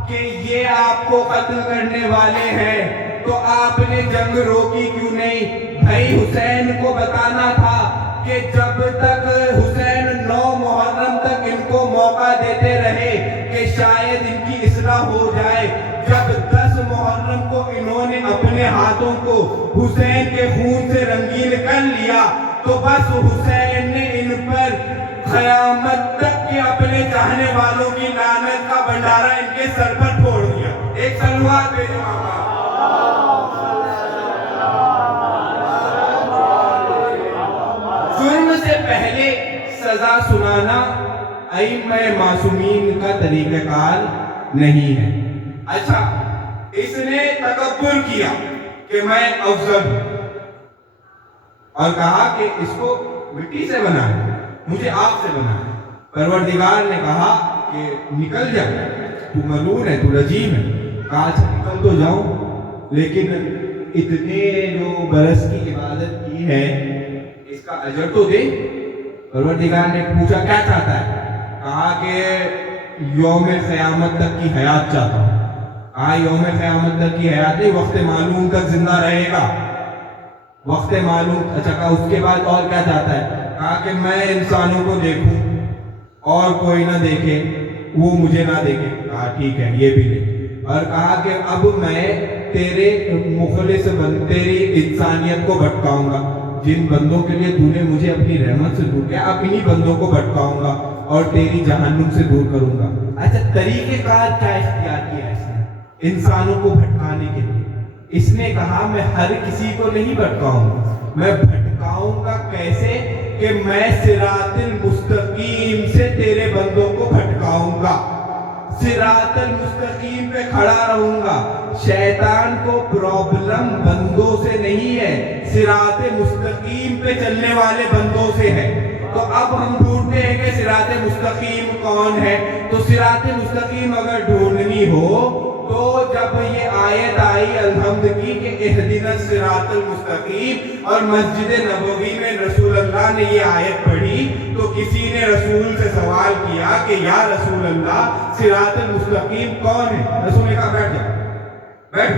کہ یہ آپ کو قتل کرنے والے ہیں تو آپ نے جنگ روکی کیوں نہیں؟ بھائی حسین کو بتانا تھا کہ جب تک حسین 9 محرم تک ان کو موقع دیتے رہے کہ شاید ان کی اصلاح ہو جائے. جب 10 محرم کو انہوں نے اپنے ہاتھوں کو حسین کے خون سے رنگین کر لیا تو بس حسین نے ان پر قیامت تک کے اپنے چاہنے والوں کی لعنت کا بھنڈارا ان کے سر پر پھوڑ دیا. ایک سلوات بھیجو رضا سنانا ائمہ معصومین کا طریقہ کار نہیں ہے۔ اچھا، اس نے تکبر کیا کہ میں افضل ہوں اور کہا کہ اس کو مٹی سے بنا ہے، مجھے آگ سے بنا ہے۔ پروردگار نے کہا کہ نکل جا، تو ملعون ہے، تو رجیم ہے۔ کہا اچھا نکل تو جاؤں، لیکن اتنے جو برس کی عبادت کی ہے اس کا اجر تو دے۔ پروردگار نے پوچھا کیا چاہتا ہے؟ کہا کہ یوم قیامت تک کی حیات چاہتا ہوں۔ کہا یوم قیامت تک کی حیات نہیں، وقت معلوم تک زندہ رہے گا، وقت معلوم۔ اچھا کہا اس کے بعد اور کیا چاہتا ہے؟ کہا کہ میں انسانوں کو دیکھوں اور کوئی نہ دیکھے، وہ مجھے نہ دیکھے۔ کہا ٹھیک ہے یہ بھی نہیں۔ اور کہا کہ اب میں تیرے مخلص تیری انسانیت کو بھٹکاؤں گا، جن بندوں کے لیے تو نے مجھے اپنی رحمت سے دور کیا، اب انہی بندوں کو بھٹکاؤں گا اور تیری جہنم سے دور کروں گا۔ اچھا طریقہ کار کیا اختیار کیا ہے اس نے انسانوں کو بھٹکانے کے لیے؟ اس نے کہا میں ہر کسی کو نہیں بھٹکاؤں گا، میں بھٹکاؤں گا کیسے کہ میں صراط المستقیم سے تیرے بندوں کو بھٹکاؤں گا، صراط المستقیم پہ کھڑا رہوں گا۔ شیطان کو پرابلم بندوں سے نہیں ہے، صراط مستقیم پہ چلنے والے بندوں سے ہے۔ تو اب ہم ڈھونڈتے ہیں کہ صراط مستقیم کون ہے؟ تو صراط مستقیم اگر ڈھونڈنی ہو تو جب یہ آیت آئی الحمد کی کہ اہدنا الصراط المستقیم، اور مسجد نبوی میں رسول اللہ نے یہ آیت پڑھی تو کسی نے رسول سے سوال کیا کہ یا رسول اللہ صراط المستقیم کون ہے؟ رسول نے کہا بیٹھ جا، بیٹھ۔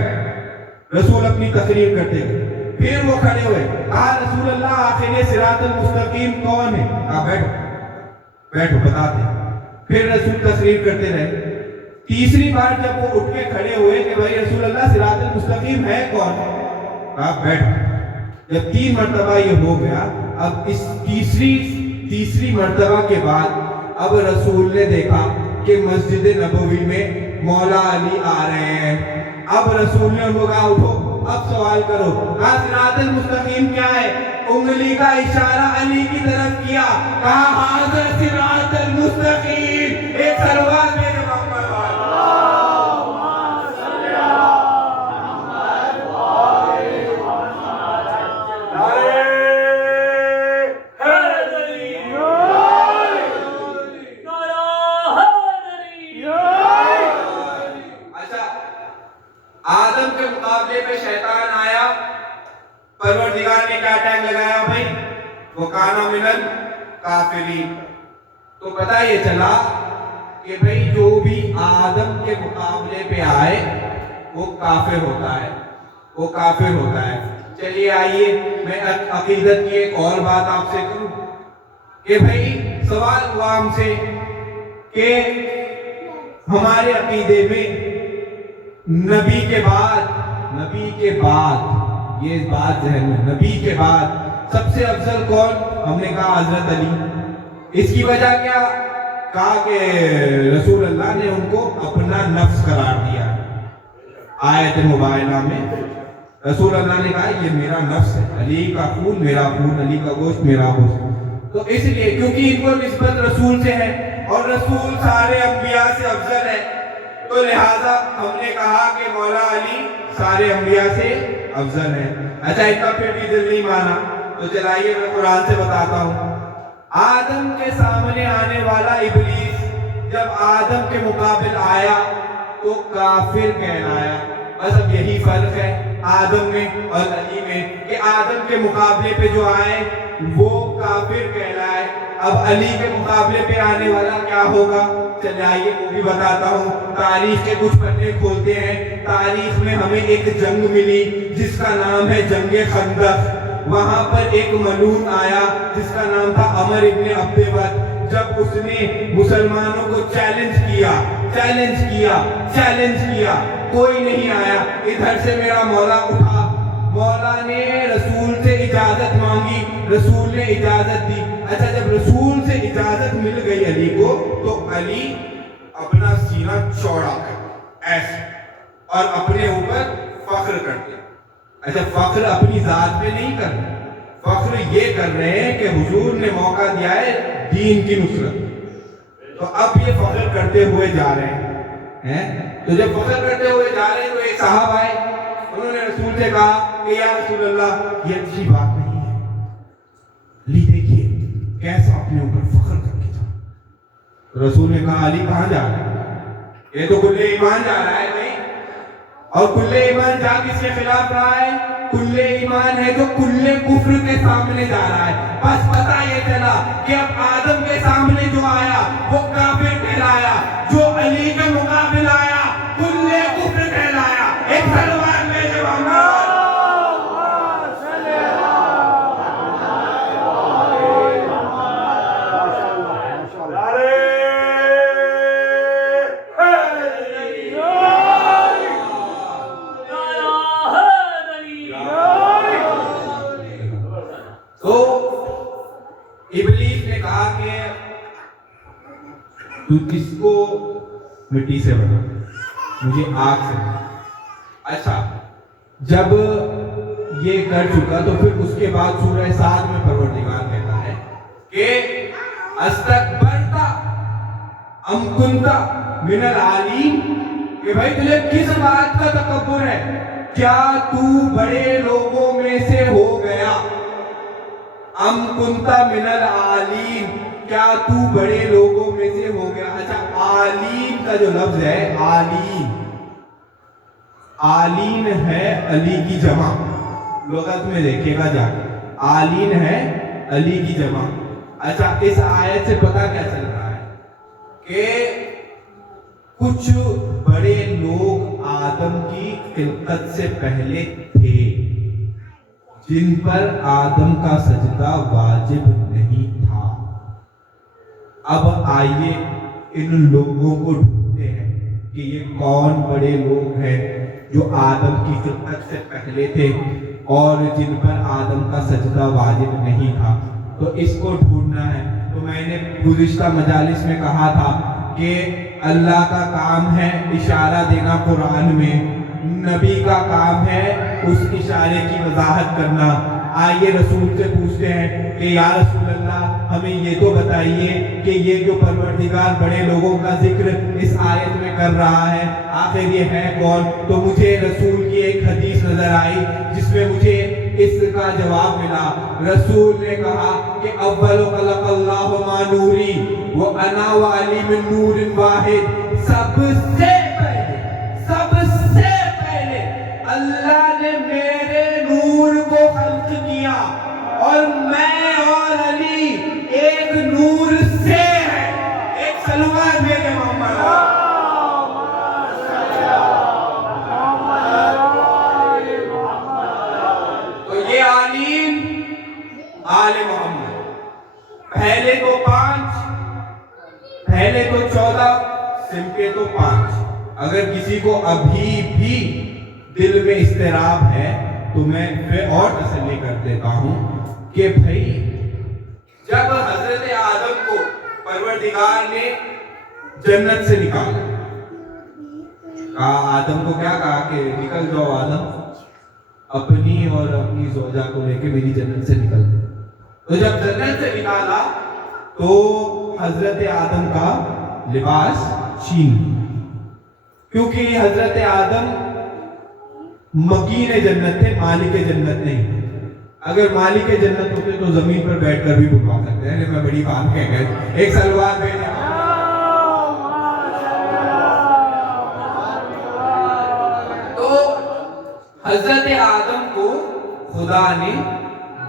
رسول اپنی تقریر کرتے گئے، پھر وہ کھڑے ہوئے، کہا رسول اللہ آخر یہ صراط المستقیم کون ہے؟ کہا بیٹھو بیٹھو بتاتے۔ پھر رسول تقریر کرتے رہے۔ تیسری بار جب وہ اٹھ کے کھڑے ہوئے کہ بھائی رسول اللہ صراط المستقیم ہے کون؟ کہا بیٹھو۔ جب 3 مرتبہ یہ ہو گیا، اب اس تیسری مرتبہ کے بعد اب رسول نے دیکھا کہ مسجد نبوی میں مولا علی آ رہے ہیں۔ اب رسول نے ان کو کہا اٹھو اب سوال کرو۔ کہا صراط المستقیم کیا ہے؟ انگلی کا اشارہ علی کی طرف کیا، کہا ھذا صراط المستقیم۔ ایک سروال میرے محمد آدم کے مقابلے پہ شیطان آیا، پروردگار نے کیا ٹیگ لگایا بھائی؟ وَكَانَ مِنَ الْكَافِرِينَ۔ تو پتہ یہ چلا کہ بھائی جو بھی آدم کے مقابلے پہ آئے وہ کافر ہوتا ہے، وہ کافر ہوتا ہے۔ چلیے آئیے میں عقیدت کی ایک اور بات آپ سے کروں کہ بھائی سوال ہوا ہم سے کہ ہمارے عقیدے میں نبی کے بعد یہ بات ذہن میں، نبی کے بعد سب سے افضل کون؟ ہم نے کہا حضرت علی۔ اس کی وجہ کیا؟ کہا کہ رسول اللہ نے ان کو اپنا نفس قرار دیا۔ آیت مبارکہ میں رسول اللہ نے کہا یہ میرا نفس ہے، علی کا خون میرا خون، علی کا گوشت میرا گوشت۔ تو اس لیے کیونکہ ان کو نسبت رسول سے ہے اور رسول سارے انبیاء سے افضل ہے، تو لہٰذا ہم نے کہا کہ مولا علی سارے انبیاء سے افضل ہے۔ اچھا ان کا پھر بھی دل نہیں مانا، تو چلائیے میں قرآن سے بتاتا ہوں۔ آدم کے سامنے آنے والا ابلیس جب آدم کے مقابل آیا تو کافر کہلایا۔ بس اب یہی فرق ہے آدم میں اور علی میں کہ آدم کے مقابلے پہ جو آئے وہ کافر کہلائے، اب علی کے مقابلے پہ آنے والا کیا ہوگا؟ چلے آئیے وہ بھی بتاتا ہوں۔ تاریخ کے کچھ پنے کھولتے ہیں، تاریخ میں ہمیں ایک جنگ ملی جس کا نام ہے جنگ خندق۔ وہاں پر ایک ملعون آیا جس کا نام تھا عمر ابن عبد ود۔ جب اس نے مسلمانوں کو چیلنج کیا، کوئی نہیں آیا۔ ادھر سے میرا مولا اٹھا، مولا نے رسول سے اجازت مانگی، رسول نے اجازت دی۔ اچھا جب رسول سے اجازت مل گئی علی کو تو علی اپنا سینہ چوڑا کر ایسے اور اپنے اوپر فخر کرتے۔ اچھا فخر اپنی ذات پہ نہیں کرنا، فخر یہ کر رہے ہیں کہ حضور نے موقع دیا ہے دین کی نصرت، تو اب یہ فخر کرتے ہوئے جا رہے ہیں۔ تو جب فخر کرتے ہوئے جا رہے ہیں تو ایک صاحب آئے، انہوں نے رسول سے کہا کہ یا رسول اللہ یہ اچھی بات نہیں ہے، علی دیکھیے کیسا اپنے اوپر فخر کر کے جا۔ رسول نے کہا علی کہاں جا رہا ہے؟ یہ تو کل ایمان جا رہا ہے بھائی، اور کل ایمان جا کس کے خلاف رہا ہے؟ کل ایمان ہے جو کل کفر کے سامنے جا رہا ہے۔ بس پتہ یہ چلا کہ اب آدم کے سامنے جو آیا وہ کافر کہلایا، جو علی کے مقابل آیا کل کفر کہلایا۔ ایک سلوات میں ابلیس نے کہا کہ تو کس کو مٹی سے بنا، مجھے آگ سے بنا۔ اچھا جب یہ کر چکا تو پھر اس کے بعد سورہ 7 میں پروردگار کہتا ہے کہ استکبرت ام کنت من العالین، کہ بھائی تجھے کس بات کا تکبر ہے، کیا تو بڑے لوگوں میں سے ہو گیا؟ ام کنت من العالین، کیا تو بڑے لوگوں میں سے ہو گیا؟ اچھا عالین کا جو لفظ ہے عالین ہے علی کی جمع، لغت میں دیکھے گا جا کے عالین ہے علی کی جمع۔ اچھا اس آیت سے پتہ کیا چل رہا ہے کہ کچھ بڑے لوگ آدم کی خلقت سے پہلے تھے جن پر آدم کا سجدہ واجب نہیں تھا۔ اب آئیے ان لوگوں کو ڈھونڈتے ہیں کہ یہ کون بڑے لوگ ہیں جو آدم کی خلقت سے پہلے تھے اور جن پر آدم کا سجدہ واجب نہیں تھا، تو اس کو ڈھونڈنا ہے۔ تو میں نے گزشتہ مجالس میں کہا تھا کہ اللہ کا کام ہے اشارہ دینا قرآن میں، نبی کا کام ہے اس اشارے کی وضاحت کرنا۔ آئیے رسول سے پوچھتے ہیں کہ یا رسول اللہ ہمیں یہ تو بتائیے کہ یہ جو پروردگار بڑے لوگوں کا ذکر اس آیت میں کر رہا ہے آخر یہ ہے کون؟ تو مجھے رسول کی ایک حدیث نظر آئی جس میں مجھے اس کا جواب ملا۔ رسول نے کہا کہ اول خلق اللہ ما نوری وانا وعلی من نور واحد، سب سے پہلے اللہ نے میرے نور کو خلق کیا اور میں اور علی ایک نور سے ہے۔ ایک سلوات میرے محمد تو یہ عالین آل محمد، پہلے تو 5، پہلے تو 14، سمکے تو 5۔ اگر کسی کو ابھی بھی دل میں اضطراب ہے تو میں پھر اور تسلی کر دیتا ہوں کہ بھائی جب حضرت آدم کو پروردگار نے جنت سے نکالا، کہا آدم کو کیا کہا کہ نکل جاؤ آدم، اپنی اور اپنی زوجہ کو لے کے میری جنت سے نکل جاؤ۔ تو جب جنت سے نکالا تو حضرت آدم کا لباس چھین، کیونکہ حضرت آدم مکین جنت تھے، مالک جنت نہیں۔ اگر مالک جنت ہوتے تو زمین پر بیٹھ کر بھی بلوا سکتے ہیں، لیکن میں بڑی بات کہہ گئے۔ ایک سلوات بھیجا۔ تو حضرت آدم کو خدا نے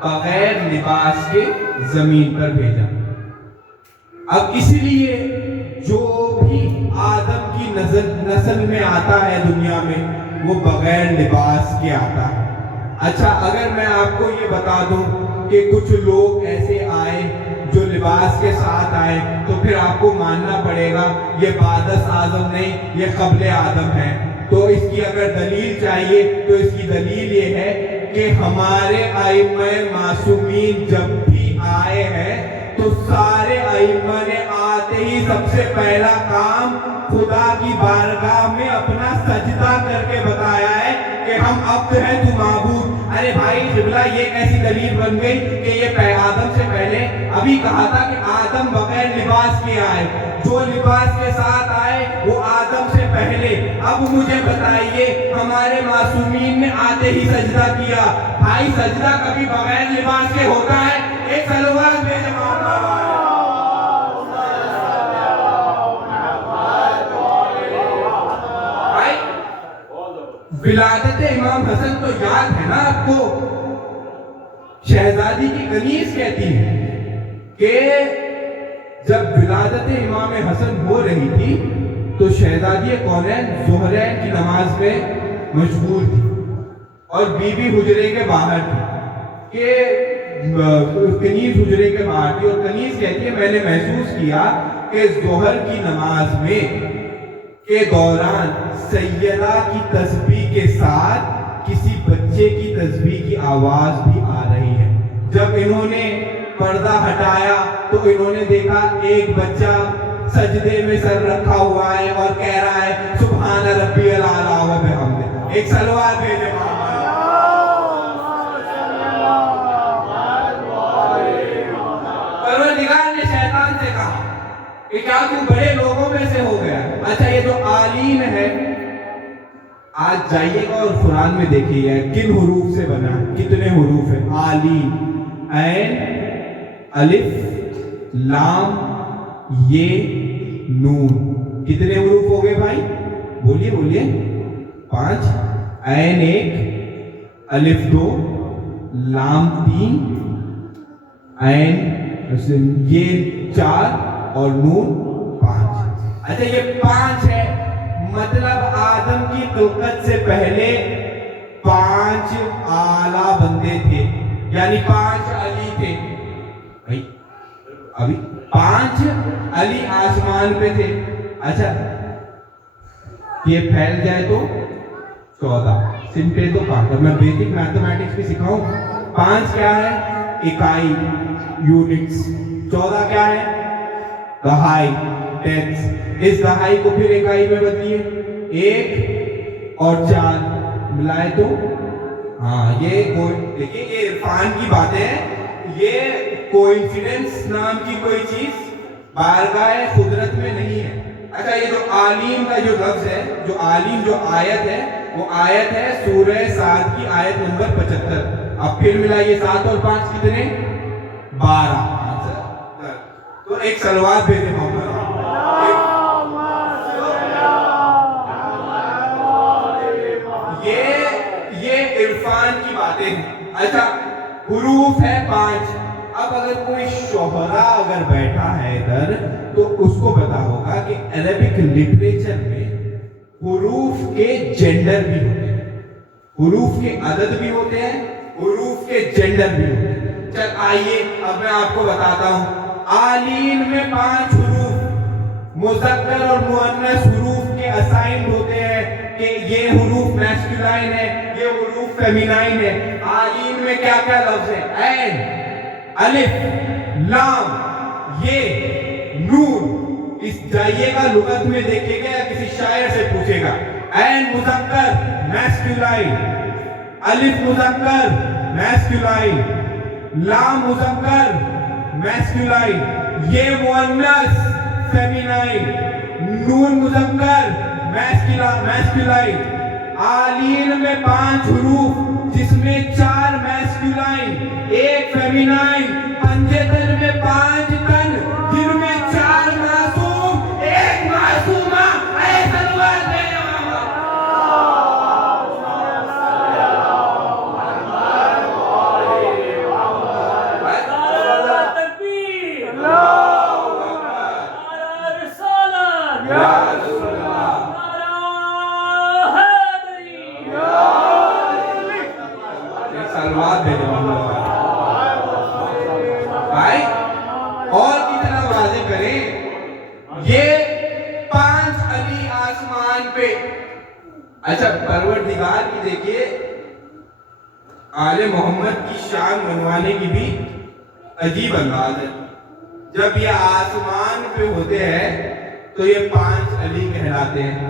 بغیر لباس کے زمین پر بھیجا۔ اب اس لیے جو بھی آدم کی نسل میں آتا ہے دنیا میں وہ بغیر لباس کے آتا ہے۔ اچھا اگر میں آپ کو یہ بتا دوں کہ کچھ لوگ ایسے آئے جو لباس کے ساتھ آئے تو پھر آپ کو ماننا پڑے گا یہ بعد از آدم نہیں، یہ قبل آدم ہے۔ تو اس کی اگر دلیل چاہیے تو اس کی دلیل یہ ہے کہ ہمارے ائمہ معصومین جب بھی آئے ہیں تو سارے ائمہ نے آتے ہی سب سے پہلا کام خدا کی بارگاہ میں اپنا سجدہ کر کے بتایا ہے کہ ہم عبد ہیں تو معبود۔ ارے بھائی قبلہ یہ کیسی دلیل بن گئی کہ یہ آدم سے پہلے؟ ابھی کہا تھا کہ آدم بغیر لباس کے آئے، جو لباس کے ساتھ آئے وہ آدم سے پہلے۔ اب مجھے بتائیے ہمارے معصومین نے آتے ہی سجدہ کیا، بھائی سجدہ کبھی بغیر لباس کے ہوتا ہے؟ ایک سلوات بھیجے ولادت امام حسن تو یاد ہے نا آپ کو؟ شہزادی کی کنیز کہتی ہے کہ جب ولادت امام حسن ہو رہی تھی تو شہزادی کونین ظہرین کی نماز میں مشغول تھی اور بی بی حجرے کے باہر تھی، کہ کنیز حجرے کے باہر تھی، اور کنیز کہتی ہے میں نے محسوس کیا کہ ظہر کی نماز میں کے دوران سیدہ کی تسبیح کے ساتھ کسی بچے کی تسبیح کی آواز بھی آ رہی ہے۔ جب انہوں نے پردہ ہٹایا تو انہوں نے دیکھا ایک بچہ سجدے میں سر رکھا ہوا ہے اور کہہ رہا ہے سبحان ربی الاعلیٰ و بحمدہ۔ ایک سلوات بھیجے پروردگار نے شیطان سے کہا کہ کیا تو بڑے لوگوں میں سے ہو گیا؟ اچھا یہ جو آلین ہے، آج جائیے گا اور قرآن میں دیکھیے کن حروف سے بنا ہے، کتنے حروف ہیں؟ آلین، عین، الف، لام، یہ، نون۔ کتنے حروف ہو گئے بھائی؟ بولیے بولیے۔ 5، عین 1، الف 2، لام 3، عین یہ 4 اور نون 5۔ اچھا یہ 5 ہے، مطلب آدم کی خلقت سے پہلے 5 اعلیٰ بندے تھے، یعنی 5 علی تھے۔ ابھی 5 علی آسمان پہ تھے۔ اچھا یہ پھیل جائے تو 14، سمٹے تو 5۔ اب میں بیسک میتھمیٹکس بھی سکھاؤں۔ 5 کیا ہے؟ اکائی، یونٹس۔ 14 کیا ہے؟ دہائی، ٹینس۔ اس دہائی کو پھر اکائی میں بدلیے، 1 اور 4 ملائے تو ہاں یہ دیکھیں یہ عرفان کی باتیں ہیں، یہ کوئنسیڈنس نام کی کوئی چیز بارگاہ قدرت میں نہیں ہے۔ اچھا یہ جو عالیم کا جو لفظ ہے، جو عالیم جو آیت ہے، وہ آیت ہے سورہ صاد کی آیت نمبر 75۔ اب پھر ملائیے 7 اور 5 کتنے؟ 12۔ تو ایک سلوات بھیجے محمد۔ یہ عرفان کی باتیں ہیں۔ اچھا حروف ہے 5۔ اب اگر کوئی شہرا اگر بیٹھا ہے ادھر تو اس کو پتا ہوگا کہ عربک لٹریچر میں حروف کے جینڈر بھی ہوتے ہیں، حروف کے عدد بھی ہوتے ہیں، حروف کے جینڈر بھی ہوتے ہیں۔ چل آئیے اب میں آپ کو بتاتا ہوں۔ آلین میں 5 حروف مذکر اور مؤنث حروف کے اسائن ہوتے ہیں کہ یہ حروف میسکولائن ہے، یہ حروف فیمینائن ہے۔ آلین میں کیا کیا لفظ ہیں؟ عین، الف، لام، یہ، نون۔ اس جائیے گا لغت میں دیکھیے گا یا کسی شاعر سے پوچھے گا، عین مذکر میسکولائن، الف مذکر میسکولائن، لام مذکر میسکولائن، یہ مؤنث فیمینائن، نون مذکر میسکولائن۔ آلین میں 5 حروف جس میں 4 میسکولائن 1 فیمینائن، پنجتن میں 5 تن جن میں 4 معصوم 1 معصومہ۔ اے سلوات دے بھائی اور کتنا واضح کریں، یہ 5 علی آسمان پہ۔ اچھا پروردگار کی دیکھیے آل محمد کی شان منوانے کی بھی عجیب انداز ہے۔ جب یہ آسمان پہ ہوتے ہیں تو یہ 5 علی کہلاتے ہیں،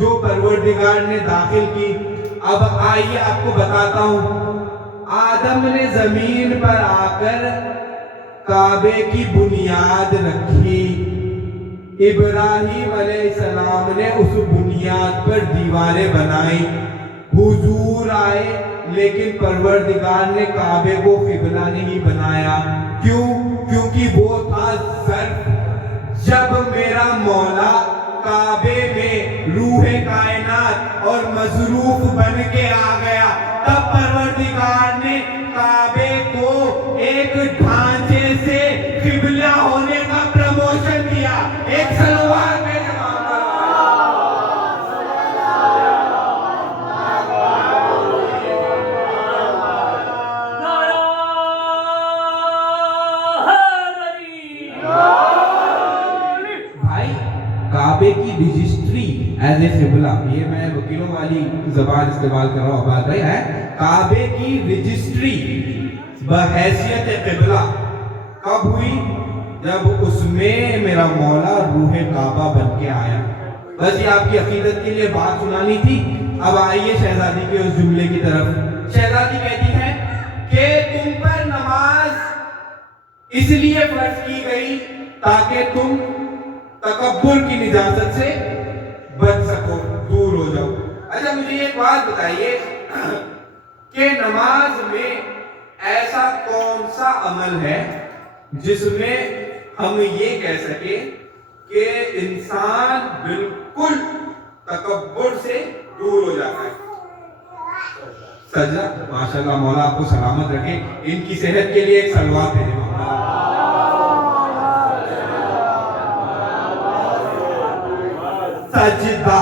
جو پروردگار نے داخل کی. اب آئیے آپ کو بتاتا ہوں. آدم نے زمین پر آ کر کعبے کی بنیاد رکھی. ابراہیم علیہ السلام نے اس بنیاد پر دیواریں بنائی. حضور آئے لیکن پروردگار نے کعبے کو قبلہ نہیں بنایا. کیوں؟ کیونکہ وہ تھا ظرف. جب میرا مولا کعبے میں روح کائنات اور مظروف بن کے آ گیا, تب پروردگار نے کعبے کو ایک ڈھانچے سے قبلہ ہونے کا پروموشن دیا. ایک سلوات میں کعبے کی رجسٹری ایز اے قبلہ, یہ میں وکیلوں والی زبان استعمال کر رہا ہوں, بات رہی ہے. کعبے کی رجسٹری بحیثیت قبلہ کب ہوئی؟ جب اس میں میرا مولا روح کعبہ بن کے آیا. بس یہ آپ کی عقیدت کے لیے بات سنانی تھی. اب آئیے شہزادی کے اس جملے کی طرف. شہزادی کہتی ہے کہ تم پر نماز اس لیے فرض کی گئی تاکہ تم تکبر کی نجاست سے بچ سکو, دور ہو جاؤ. اچھا مجھے ایک بات بتائیے کہ نماز میں ایسا کون سا عمل ہے جس میں ہم یہ کہہ سکیں کہ انسان بالکل تکبر سے دور ہو جاتا ہے؟ سجدہ. ماشاءاللہ, مولا آپ کو سلامت رکھے. ان کی صحت کے لیے ایک صلوات بھیجیں مولا. سجدہ.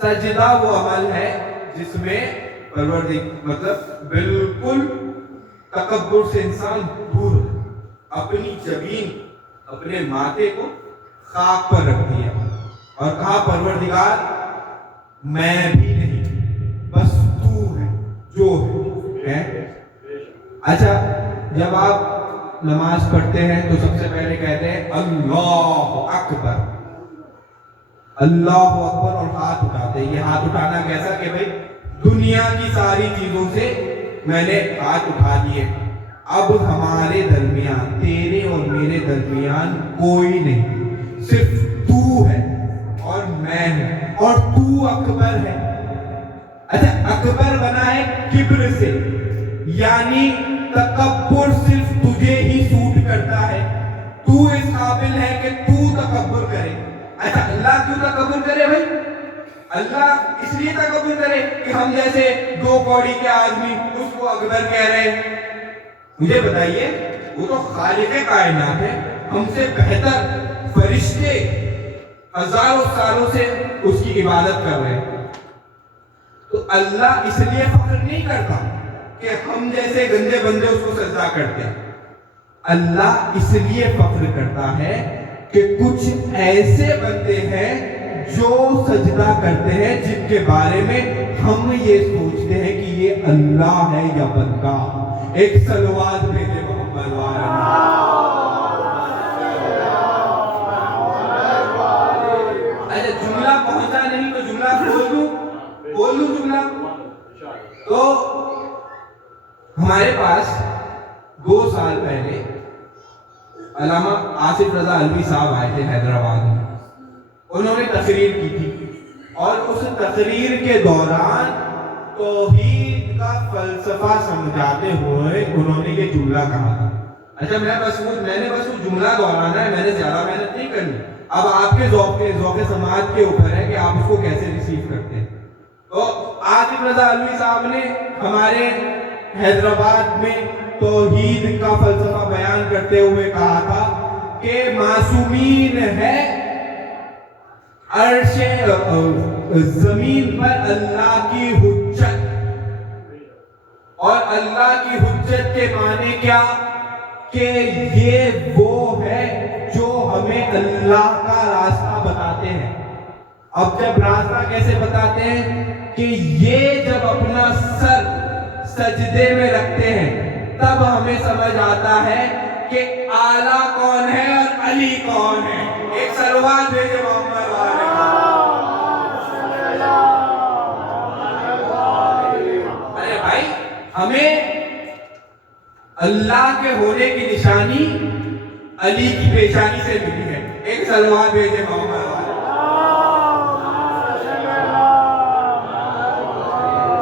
سجدہ وہ عمل ہے جس میں مطلب بالکل تکبر سے انسان دور, اپنی جبین اپنے ماتھے کو خاک پر رکھ دیا اور کہا پروردگار میں بھی نہیں, بس تو ہے جو ہے. اچھا جب آپ نماز پڑھتے ہیں تو سب سے پہلے کہتے ہیں اللہ اکبر, اللہ اکبر, اور ہاتھ اٹھاتے ہیں. یہ ہاتھ اٹھانا کیسا کہ بھئی دنیا کی ساری چیزوں سے میں نے ہاتھ اٹھا دیے, اب ہمارے درمیان, تیرے اور میرے درمیان کوئی نہیں, صرف تو ہے اور میں ہوں, اور تو اکبر ہے. اچھا اکبر بنا ہے کبر سے, یعنی تکبر صرف تجھے ہی سوٹ کرتا ہے. تو اس قابل ہے کہ تو تکبر کرے. اچھا اللہ کیوں تکبر کرے بھائی؟ اللہ اس لیے تکبر کرے کہ ہم جیسے 2 کوڑی کے آدمی اس کو اکبر کہہ رہے ہیں. مجھے بتائیے, وہ تو خالق کائنات ہے, ہم سے بہتر فرشتے ہزاروں سالوں سے اس کی عبادت کر رہے ہیں. تو اللہ اس لیے فخر نہیں کرتا کہ ہم جیسے گندے بندے اس کو سجدہ کرتے ہیں. اللہ اس لیے فخر کرتا ہے کہ کچھ ایسے بندے ہیں جو سجدہ کرتے ہیں جن کے بارے میں ہم یہ سوچتے ہیں کہ یہ اللہ ہے یا بندہ. ایک صلوات بھیجے محمد والا. اچھا جملہ پہنچا نہیں تو جملہ بول دوں جملہ. تو ہمارے پاس 2 سال پہلے علامہ آصف رضا علوی صاحب آئے تھے حیدرآباد میں. انہوں نے تقریر کی تھی اور اس تقریر کے دوران توحید کا فلسفہ سمجھاتے ہوئے انہوں نے یہ جملہ کہا تھا. اچھا میں نے بس وہ جملہ دہرانا ہے, میں نے زیادہ محنت نہیں کرنی. اب آپ کے ذوق سماعت کے اوپر ہے کہ آپ اس کو کیسے ریسیو کرتے ہیں. تو آصف رضا علوی صاحب نے ہمارے حیدرآباد میں توحید کا فلسفہ بیان کرتے ہوئے کہا تھا کہ معصومین ہے عرش زمین پر اللہ کی حجت, اور اللہ کی حجت کے معنی کیا کہ یہ وہ ہے جو ہمیں اللہ کا راستہ بتاتے ہیں. اب جب راستہ کیسے بتاتے ہیں کہ یہ جب اپنا سر سجدے میں رکھتے ہیں تب ہمیں سمجھ آتا ہے کہ اعلیٰ کون ہے اور علی کون ہے. ایک صلوات بھیجے محمد والے. اللہ کے ہونے کی نشانی علی کی پیشانی سے ملی ہے. ایک سلوات بھیجے محمد والے.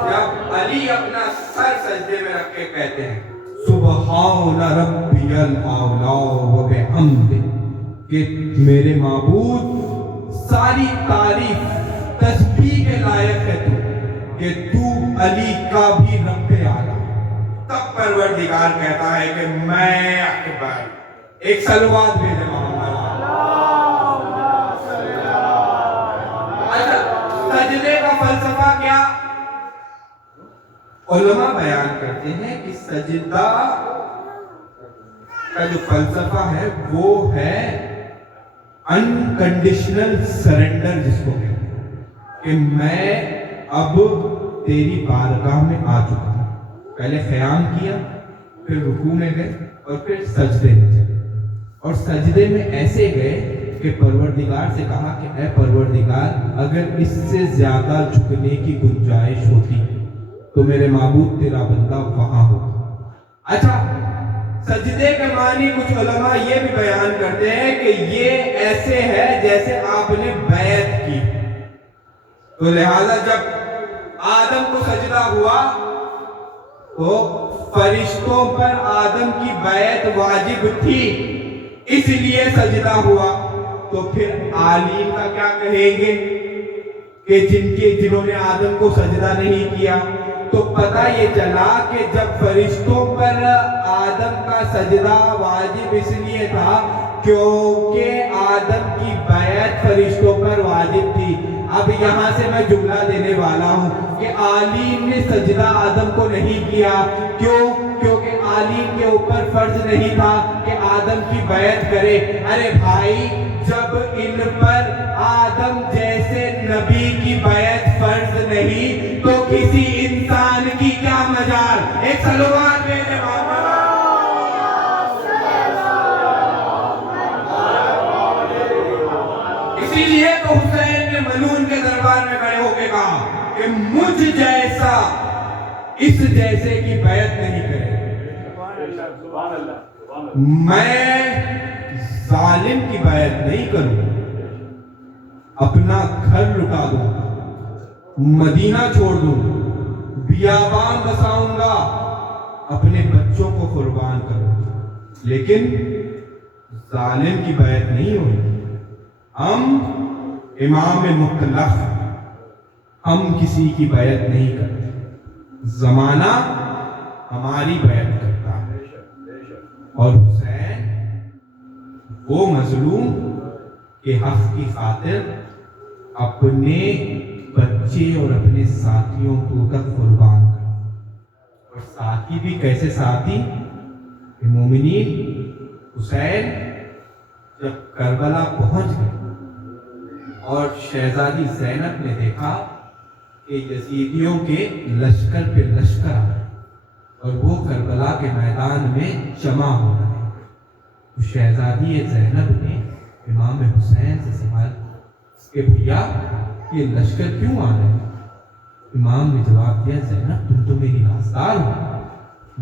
جب علی اپنا سر سجدے میں رکھ کے کہتے ہیں سبحان ربی الاعلی و بحمدہ، کہ میرے معبود ساری تعریف تسبیح کے لائق ہے کہ تو علی کا بھی رب اعلیٰ. تب پروردگار کہتا ہے کہ میں اکبر. ایک سلوات بھیجے محمد. اچھا، سجدے کا فلسفہ کیا؟ علماء بیان کرتے ہیں کہ سجدہ کا جو فلسفہ ہے وہ ہے انکنڈیشنل سرنڈر، جس کو کہتے ہیں کہ میں اب تیری بارگاہ میں آ چکا ہوں. پہلے قیام کیا، پھر رکوع میں گئے اور پھر سجدے میں چلے. اور سجدے میں ایسے گئے کہ پروردگار سے کہا کہ اے پروردگار، اگر اس سے زیادہ جھکنے کی گنجائش ہوتی تو میرے معبود تیرا بندہ وہاں ہوتا. اچھا، سجدے کے معنی کچھ علماء یہ بھی بیان کرتے ہیں کہ یہ ایسے ہے جیسے آپ نے بیعت کی. تو لہذا جب آدم کو سجدہ ہوا تو فرشتوں پر آدم کی بیعت واجب تھی، اس لیے سجدہ ہوا. تو پھر عالین کا کیا کہیں گے کہ جنہوں نے آدم کو سجدہ نہیں کیا؟ تو پتہ یہ چلا کہ جب فرشتوں پر آدم کا سجدہ واجب اس لیے تھا کیونکہ آدم کی بیعت فرشتوں پر واجب تھی. اب یہاں سے میں جملہ دینے والا ہوں کہ عالین نے سجدہ آدم کو نہیں کیا. کیوں؟ کیونکہ عالین کے اوپر فرض نہیں تھا کہ آدم کی بیعت کرے. ارے بھائی، جب ان پر آدم جیسے نبی کی بیعت فرض نہیں تو کسی انسان کی کیا مجال؟ ایک سلوات میرے بابا. اسی لیے تو حسین نے ملعون کے دربار میں کھڑے ہو کے کہا کہ مجھ جیسا اس جیسے کی بیعت نہیں کرے. میں ظالم کی بیعت نہیں کروں، اپنا گھر لٹا دوں، مدینہ چھوڑ دوں، بیابان بساؤں گا، اپنے بچوں کو قربان کروں، لیکن ظالم کی بیعت نہیں ہوئی. ہم امام مطلق، ہم کسی کی بیعت نہیں کرتے. زمانہ ہماری بیعت کرتا ہے. اور حسین وہ مظلوم کے حق کی خاطر اپنے بچے اور اپنے ساتھیوں کو تک قربان کر. اور ساتھی بھی کیسے ساتھی؟ کہ مومنین حسین جب کربلا پہنچ گئے اور شہزادی زینب نے دیکھا کہ یزیدیوں کے لشکر پہ لشکر آ رہے اور وہ کربلا کے میدان میں جمع ہو رہے ہیں، تو شہزادی زینب نے امام حسین سے سوال کہ بھیا یہ لشکر کیوں آ رہے ہیں؟ امام نے جواب دیا زینب تم تو میری رازدار ہو،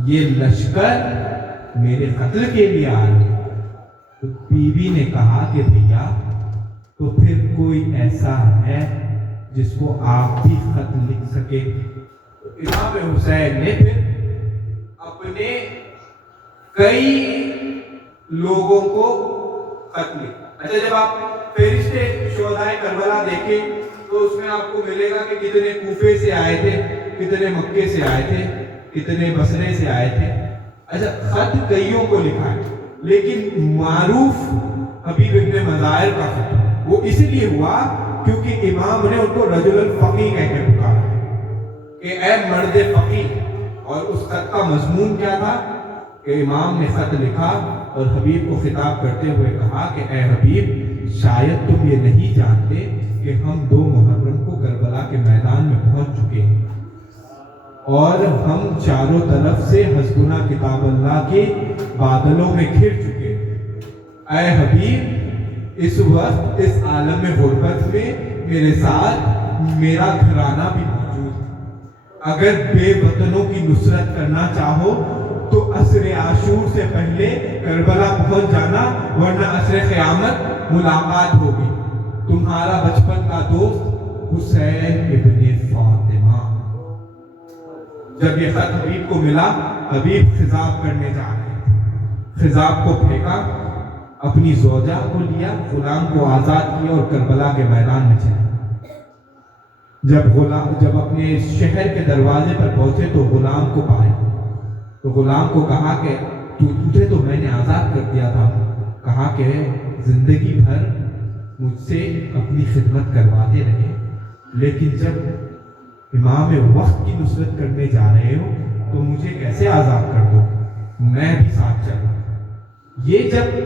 یہ لشکر میرے قتل کے لیے آ رہے ہیں. تو بیوی نے کہا کہ بھیا تو پھر کوئی ایسا ہے جس کو آپ بھی خط لکھ سکے؟ امام حسین نے پھر اپنے کئی لوگوں کو خط لکھا. اچھا، جب آپ فہرست شہدائے کربلا دیکھیں تو اس میں آپ کو ملے گا کہ کتنے کوفے سے آئے تھے، کتنے مکے سے آئے تھے، کتنے بصرے سے آئے تھے. اچھا، خط کئیوں کو لکھا ہے، لیکن معروف حبیب ابن مظاہر کا خط وہ اس لیے ہوا کیونکہ امام نے ان کو رجل الفقی کہہ کے پکارا کہ اے مرد فقی. اور اس خط کا مضمون کیا تھا کہ امام نے خط لکھا اور حبیب کو خطاب کرتے ہوئے کہا کہ اے حبیب، شاید تم یہ نہیں جانتے کہ ہم 2 محرم کو کربلا کے میدان میں پہنچ چکے ہیں اور ہم چاروں طرف سے حسبنا کتاب اللہ کے بادلوں میں گھر چکے ہیں. اے حبیب، اس وقت اس عالم غربت میں میرے ساتھ میرا گھرانہ بھی موجود ہے. اگر بے وطنوں کی نصرت کرنا چاہو تو عصر عاشور سے پہلے کربلا پہنچ جانا، ورنہ عصر قیامت ملاقات ہوگی۔ تمہارا بچپن کا دوست حسین ابن فاطمہ۔ جب یہ خط حبیب کو ملا، حبیب خضاب کرنے جا رہے تھے، خضاب کو پھینکا، اپنی زوجہ کو لیا، غلام کو آزاد کیا اور کربلا کے میدان میں چلے۔ جب اپنے شہر کے دروازے پر پہنچے تو غلام کو پائے، تو غلام کو کہا کہ تجھے تو میں نے آزاد کر دیا تھا، کہا کہ زندگی بھر مجھ سے اپنی خدمت کرواتے رہے، لیکن جب امام وقت کی نصرت کرنے جا رہے ہو تو مجھے کیسے آزاد کر دو، میں بھی ساتھ چلوں۔ یہ جب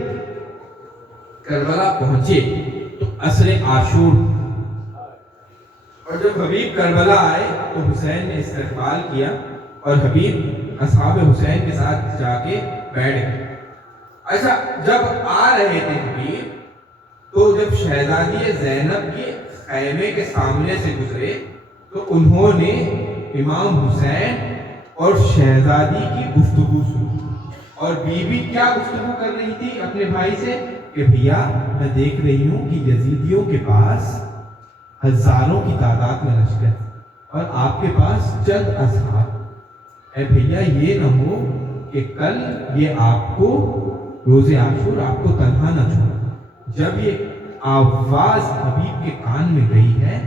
کربلا پہنچے تو عصر عاشور، اور جب حبیب کربلا آئے تو حسین نے استقبال کیا اور حبیب اصحاب حسین کے ساتھ جا کے بیٹھ گئے۔ اچھا، جب آ رہے تھے حبیب تو جب شہزادی زینب کے خیمے کے سامنے سے گزرے تو انہوں نے امام حسین اور شہزادی کی گفتگو سنی، اور بی بی کیا گفتگو کر رہی تھی اپنے بھائی سے کہ بھیا میں دیکھ رہی ہوں کہ یزیدیوں کے پاس ہزاروں کی تعداد میں لشکر اور آپ کے پاس چند اصحاب، اے بھیا یہ نہ ہو کہ کل یہ آپ کو روز عاشور آپ کو تنہا نہ چھوڑے۔ جب یہ آواز حبیب کے کان میں گئی ہے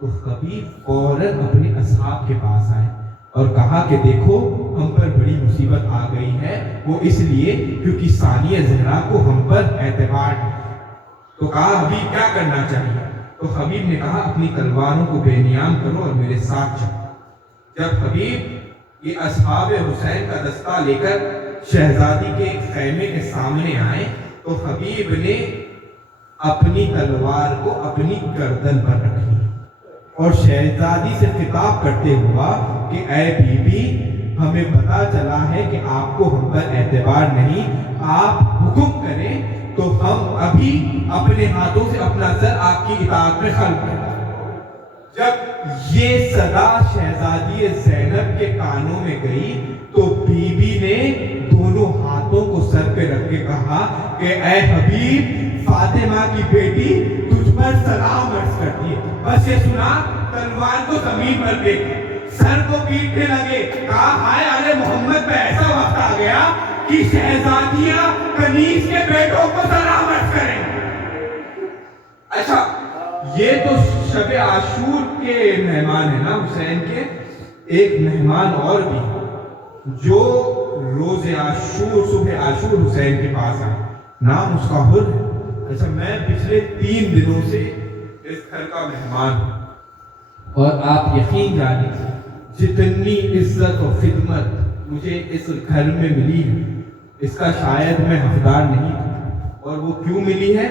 تو حبیب فوراً اپنے اصحاب کے پاس آئے اور کہا کہ دیکھو ہم پر بڑی مصیبت آ گئی ہے، وہ اس لیے کیونکہ ثانیہ زہرا کو ہم پر اعتبار ہے۔ تو کہا حبیب کیا کرنا چاہیے؟ تو حبیب نے کہا اپنی تلواروں کو بے نیام کرو اور میرے ساتھ چلو۔ جب حبیب یہ اصحاب حسین کا دستہ لے کر شہزادی کے خیمے کے سامنے آئے تو حبیب نے اپنی تلوار کو اپنی گردن پر رکھی اور شہزادی سے خطاب کرتے ہوا کہ اے بی بی ہمیں پتا چلا ہے کہ آپ کو ہم پر اعتبار نہیں، آپ حکم کریں تو ہم ابھی اپنے ہاتھوں سے اپنا سر آپ کی اطاعت میں خلق کریں۔ جب یہ صدا شہزادی زینب کے کانوں میں گئی تو بی بی نے دونوں ہاتھوں کو سر پہ رکھ کے کہا کہ اے حبیب فاطمہ کی بیٹی تجھ پر سلام عرض کرتی ہے۔ بس یہ سنا تلوار کو زمین پر پھینک، سر کو پیٹنے لگے، کہا ہائے آل محمد پہ ایسا وقت آ گیا کہ شہزادیاں کنیز کے بیٹوں کو سلام عرض کریں۔ اچھا، یہ تو شب عاشور کے مہمان ہیں نا حسین کے، ایک مہمان اور بھی جو روز عاشور صبح عاشور حسین کے پاس آئے، نام اس کا حر ہے۔ اچھا، میں پچھلے 3 دنوں سے اس گھر کا مہمان ہوں اور آپ یقین جانیں جتنی عزت و خدمت مجھے اس گھر میں ملی ہے اس کا شاید میں حقدار نہیں تھا، اور وہ کیوں ملی ہے؟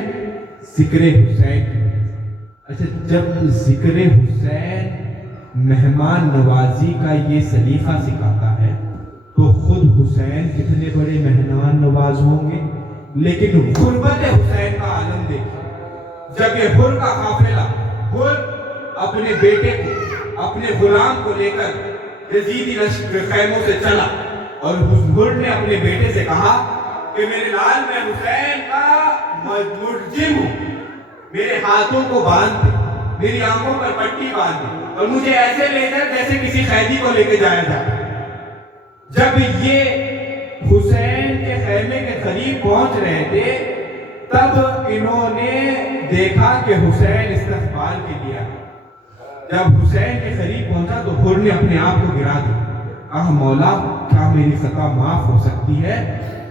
ذکر حسین کی وجہ سے۔ اچھا، جب ذکر حسین مہمان نوازی کا یہ سلیقہ سکھاتا ہے تو خود حسین کتنے بڑے مہمان نواز ہوں گے۔ لیکن غربت حسین کا عالم دیکھیں، جب یہ حر کا قافلہ حر اپنے بیٹے کو اپنے غلام کو لے کر یزیدی لشکر خیموں سے چلا اور حر نے اپنے بیٹے سے کہا کہ میرے لال میں حسین کا ملزم ہوں، میرے ہاتھوں کو باندھ دے، میری آنکھوں پر پٹی باندھ دے اور مجھے ایسے لے کر جیسے کسی قیدی کو لے کے جایا جاتا ہے۔ جب یہ حسین کے خیمے کے قریب پہنچ رہے تھے تب انہوں نے دیکھا کہ حسین استقبال کے لیے آیا۔ جب حسین کے قریب پہنچا تو حر نے اپنے آپ کو گرا دیا، کہا مولا کیا میری خطا معاف ہو سکتی ہے؟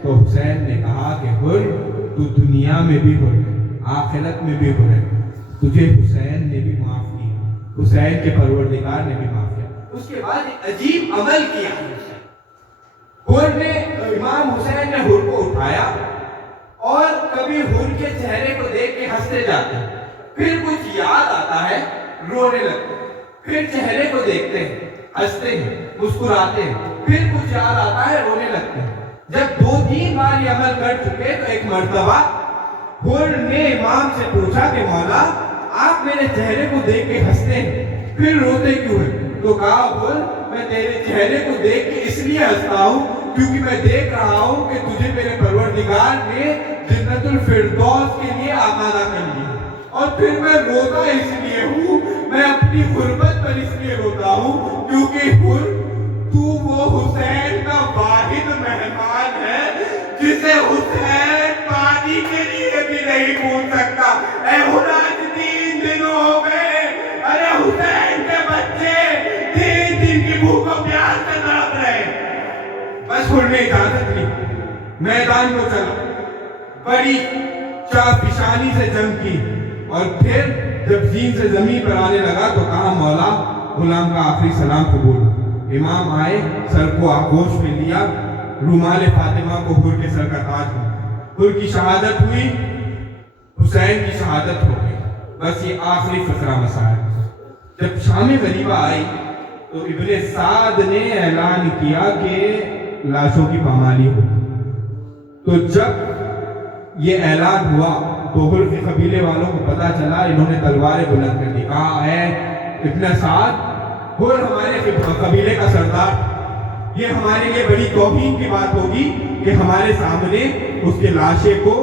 تو حسین نے کہا کہ حر تو دنیا میں بھی حر ہے، آخرت میں بھی حر ہے، تجھے حسین نے بھی معاف کیا، حسین کے پروردگار نے بھی معاف کیا۔ اس کے بعد ایک عجیب عمل کیا حر نے، امام حسین نے حر کو اٹھایا اور کبھی حر کے چہرے کو دیکھ کے ہنستے جاتے ہیں، پھر کچھ یاد آتا ہے رونے لگتے ہیں، پھر چہرے کو دیکھتے ہیں ہنستے ہیں مسکراتے ہیں، پھر کچھ یاد آتا ہے رونے لگتے ہیں۔ جب 2-3 بار یہ عمل کر چکے تو ایک مرتبہ حر نے امام سے پوچھا کہ مولا آپ میرے چہرے کو دیکھ کے ہنستے ہیں پھر روتے کیوں ہیں؟ تو کہا حر میں تیرے چہرے کو دیکھ کے اس لیے ہنستا ہوں کیونکہ میں دیکھ رہا ہوں کہ تجھے میرے پروردگار نے جنت الفردوس کے لیے آمادہ کر لیا. اور پھر میں روتا اس لیے ہوں, میں اپنی غربت پر اس لیے روتا ہوں کیونکہ تو وہ حسین کا واحد مہمان ہے جسے حسین پانی کے لیے بھی نہیں پوچھ سکتا. اے آج 3 دن ہو گئے, ارے حسین کے بچے 3 دن کی بھوک و پیاس سے تڑپ رہے. بس خود نے اجازت لی, میدان کو چلا, بڑی چاپشانی سے جنگ کی, اور پھر جب زین سے زمین پر آنے لگا تو کہا مولا غلام کا آخری سلام قبول. امام آئے, سر کو آغوش میں لیا, رومال فاطمہ کو حور کے سر کا تاج ہو, حور کی شہادت ہوئی, حسین کی شہادت ہو گئی. بس یہ آخری فقرہ مسائل. جب شام غریبہ آئی تو ابن سعد نے اعلان کیا کہ لاشوں کی پامالی ہو. تو جب یہ اعلان ہوا تو حر کے قبیلے والوں کو پتا چلا, انہوں نے تلواریں بلند کر دی. کہا اے ابن سعد, حر ہمارے قبیلے کا سردار, یہ ہمارے لیے بڑی توہین کی بات ہوگی کہ ہمارے سامنے اس کے لاشے کو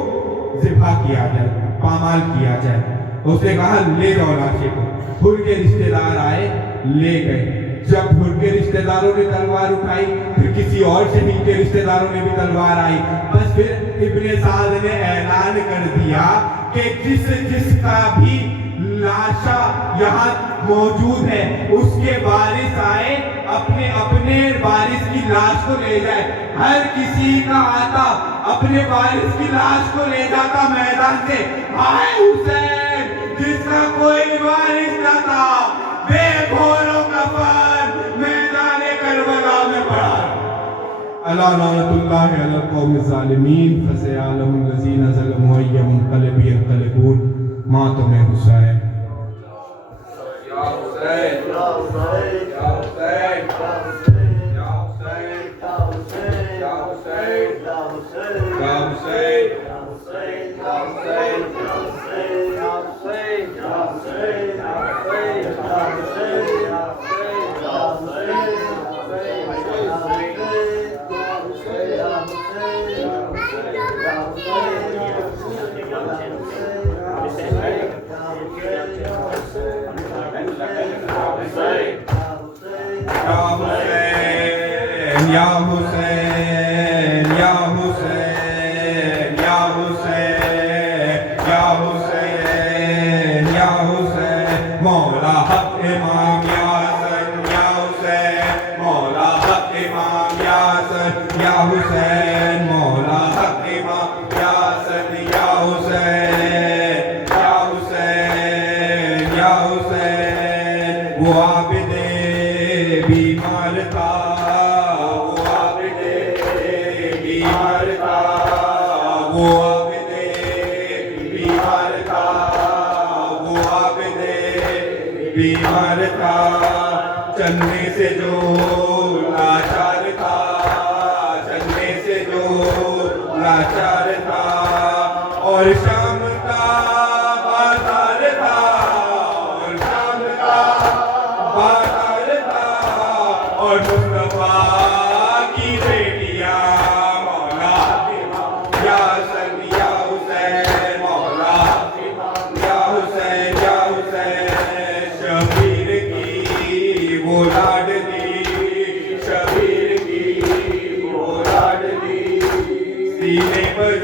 ذبح کیا جائے, پامال کیا جائے. اس نے کہا لے جاؤ لاشے کو. حر کے رشتہ دار آئے, لے گئے. جب حر کے رشتہ داروں نے تلوار اٹھائی, پھر کسی اور شہید کے رشتہ داروں نے بھی تلوار آئی. بس پھر ابن سعد نے اعلان کر دیا کہ جس کا بھی لاشا یہاں موجود ہے اس کے وارث آئے, اپنے وارث کی لاش کو لے جائے. ہر کسی کا آتا اپنے وارث کی لاش کو لے جاتا میدان سے. ہائے حسین جس کا کوئی وارث نہ تھا, بے گھوڑوں کا فن میدان کربلا میں پڑا. الا لعنت اللہ علی القوم الظالمین فسيعلم الذين ظلموا أي منقلب ينقلبون. ماتم حسین. یا حسین یا حسین یا حسین یا حسین یا حسین یا حسین یا حسین یا حسین یا حسین یا حسین یا حسین یا حسین یا حسین یا حسین یا حسین یا یا حسین یا حسین یا حسین یا حسین یا حسین مولا حق امام یا حسن یا حسین مولا حق امام یا حسن یا حسین مولا حق امام یا حسن یا حسین یا حسین یا حسین. وہ عابد بیمار تھا, وہ عابد بیمار تھا, وہ عابد بیمار تھا, وہ عابد بیمار تھا. چلنے سے جو لاچار تھا, چلنے سے جو لاچار تھا, اور شام کا بازار تھا, اور شام کا بازار تھا, اور مصطفیٰ کی بیٹیاں مولا یا حسن یا حسین مولا یا حسین یا حسین. شبیر کی وہ لاڈلی, شبیر کی وہ لاڈلی, سینے پر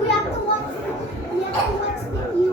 We have to watch the view.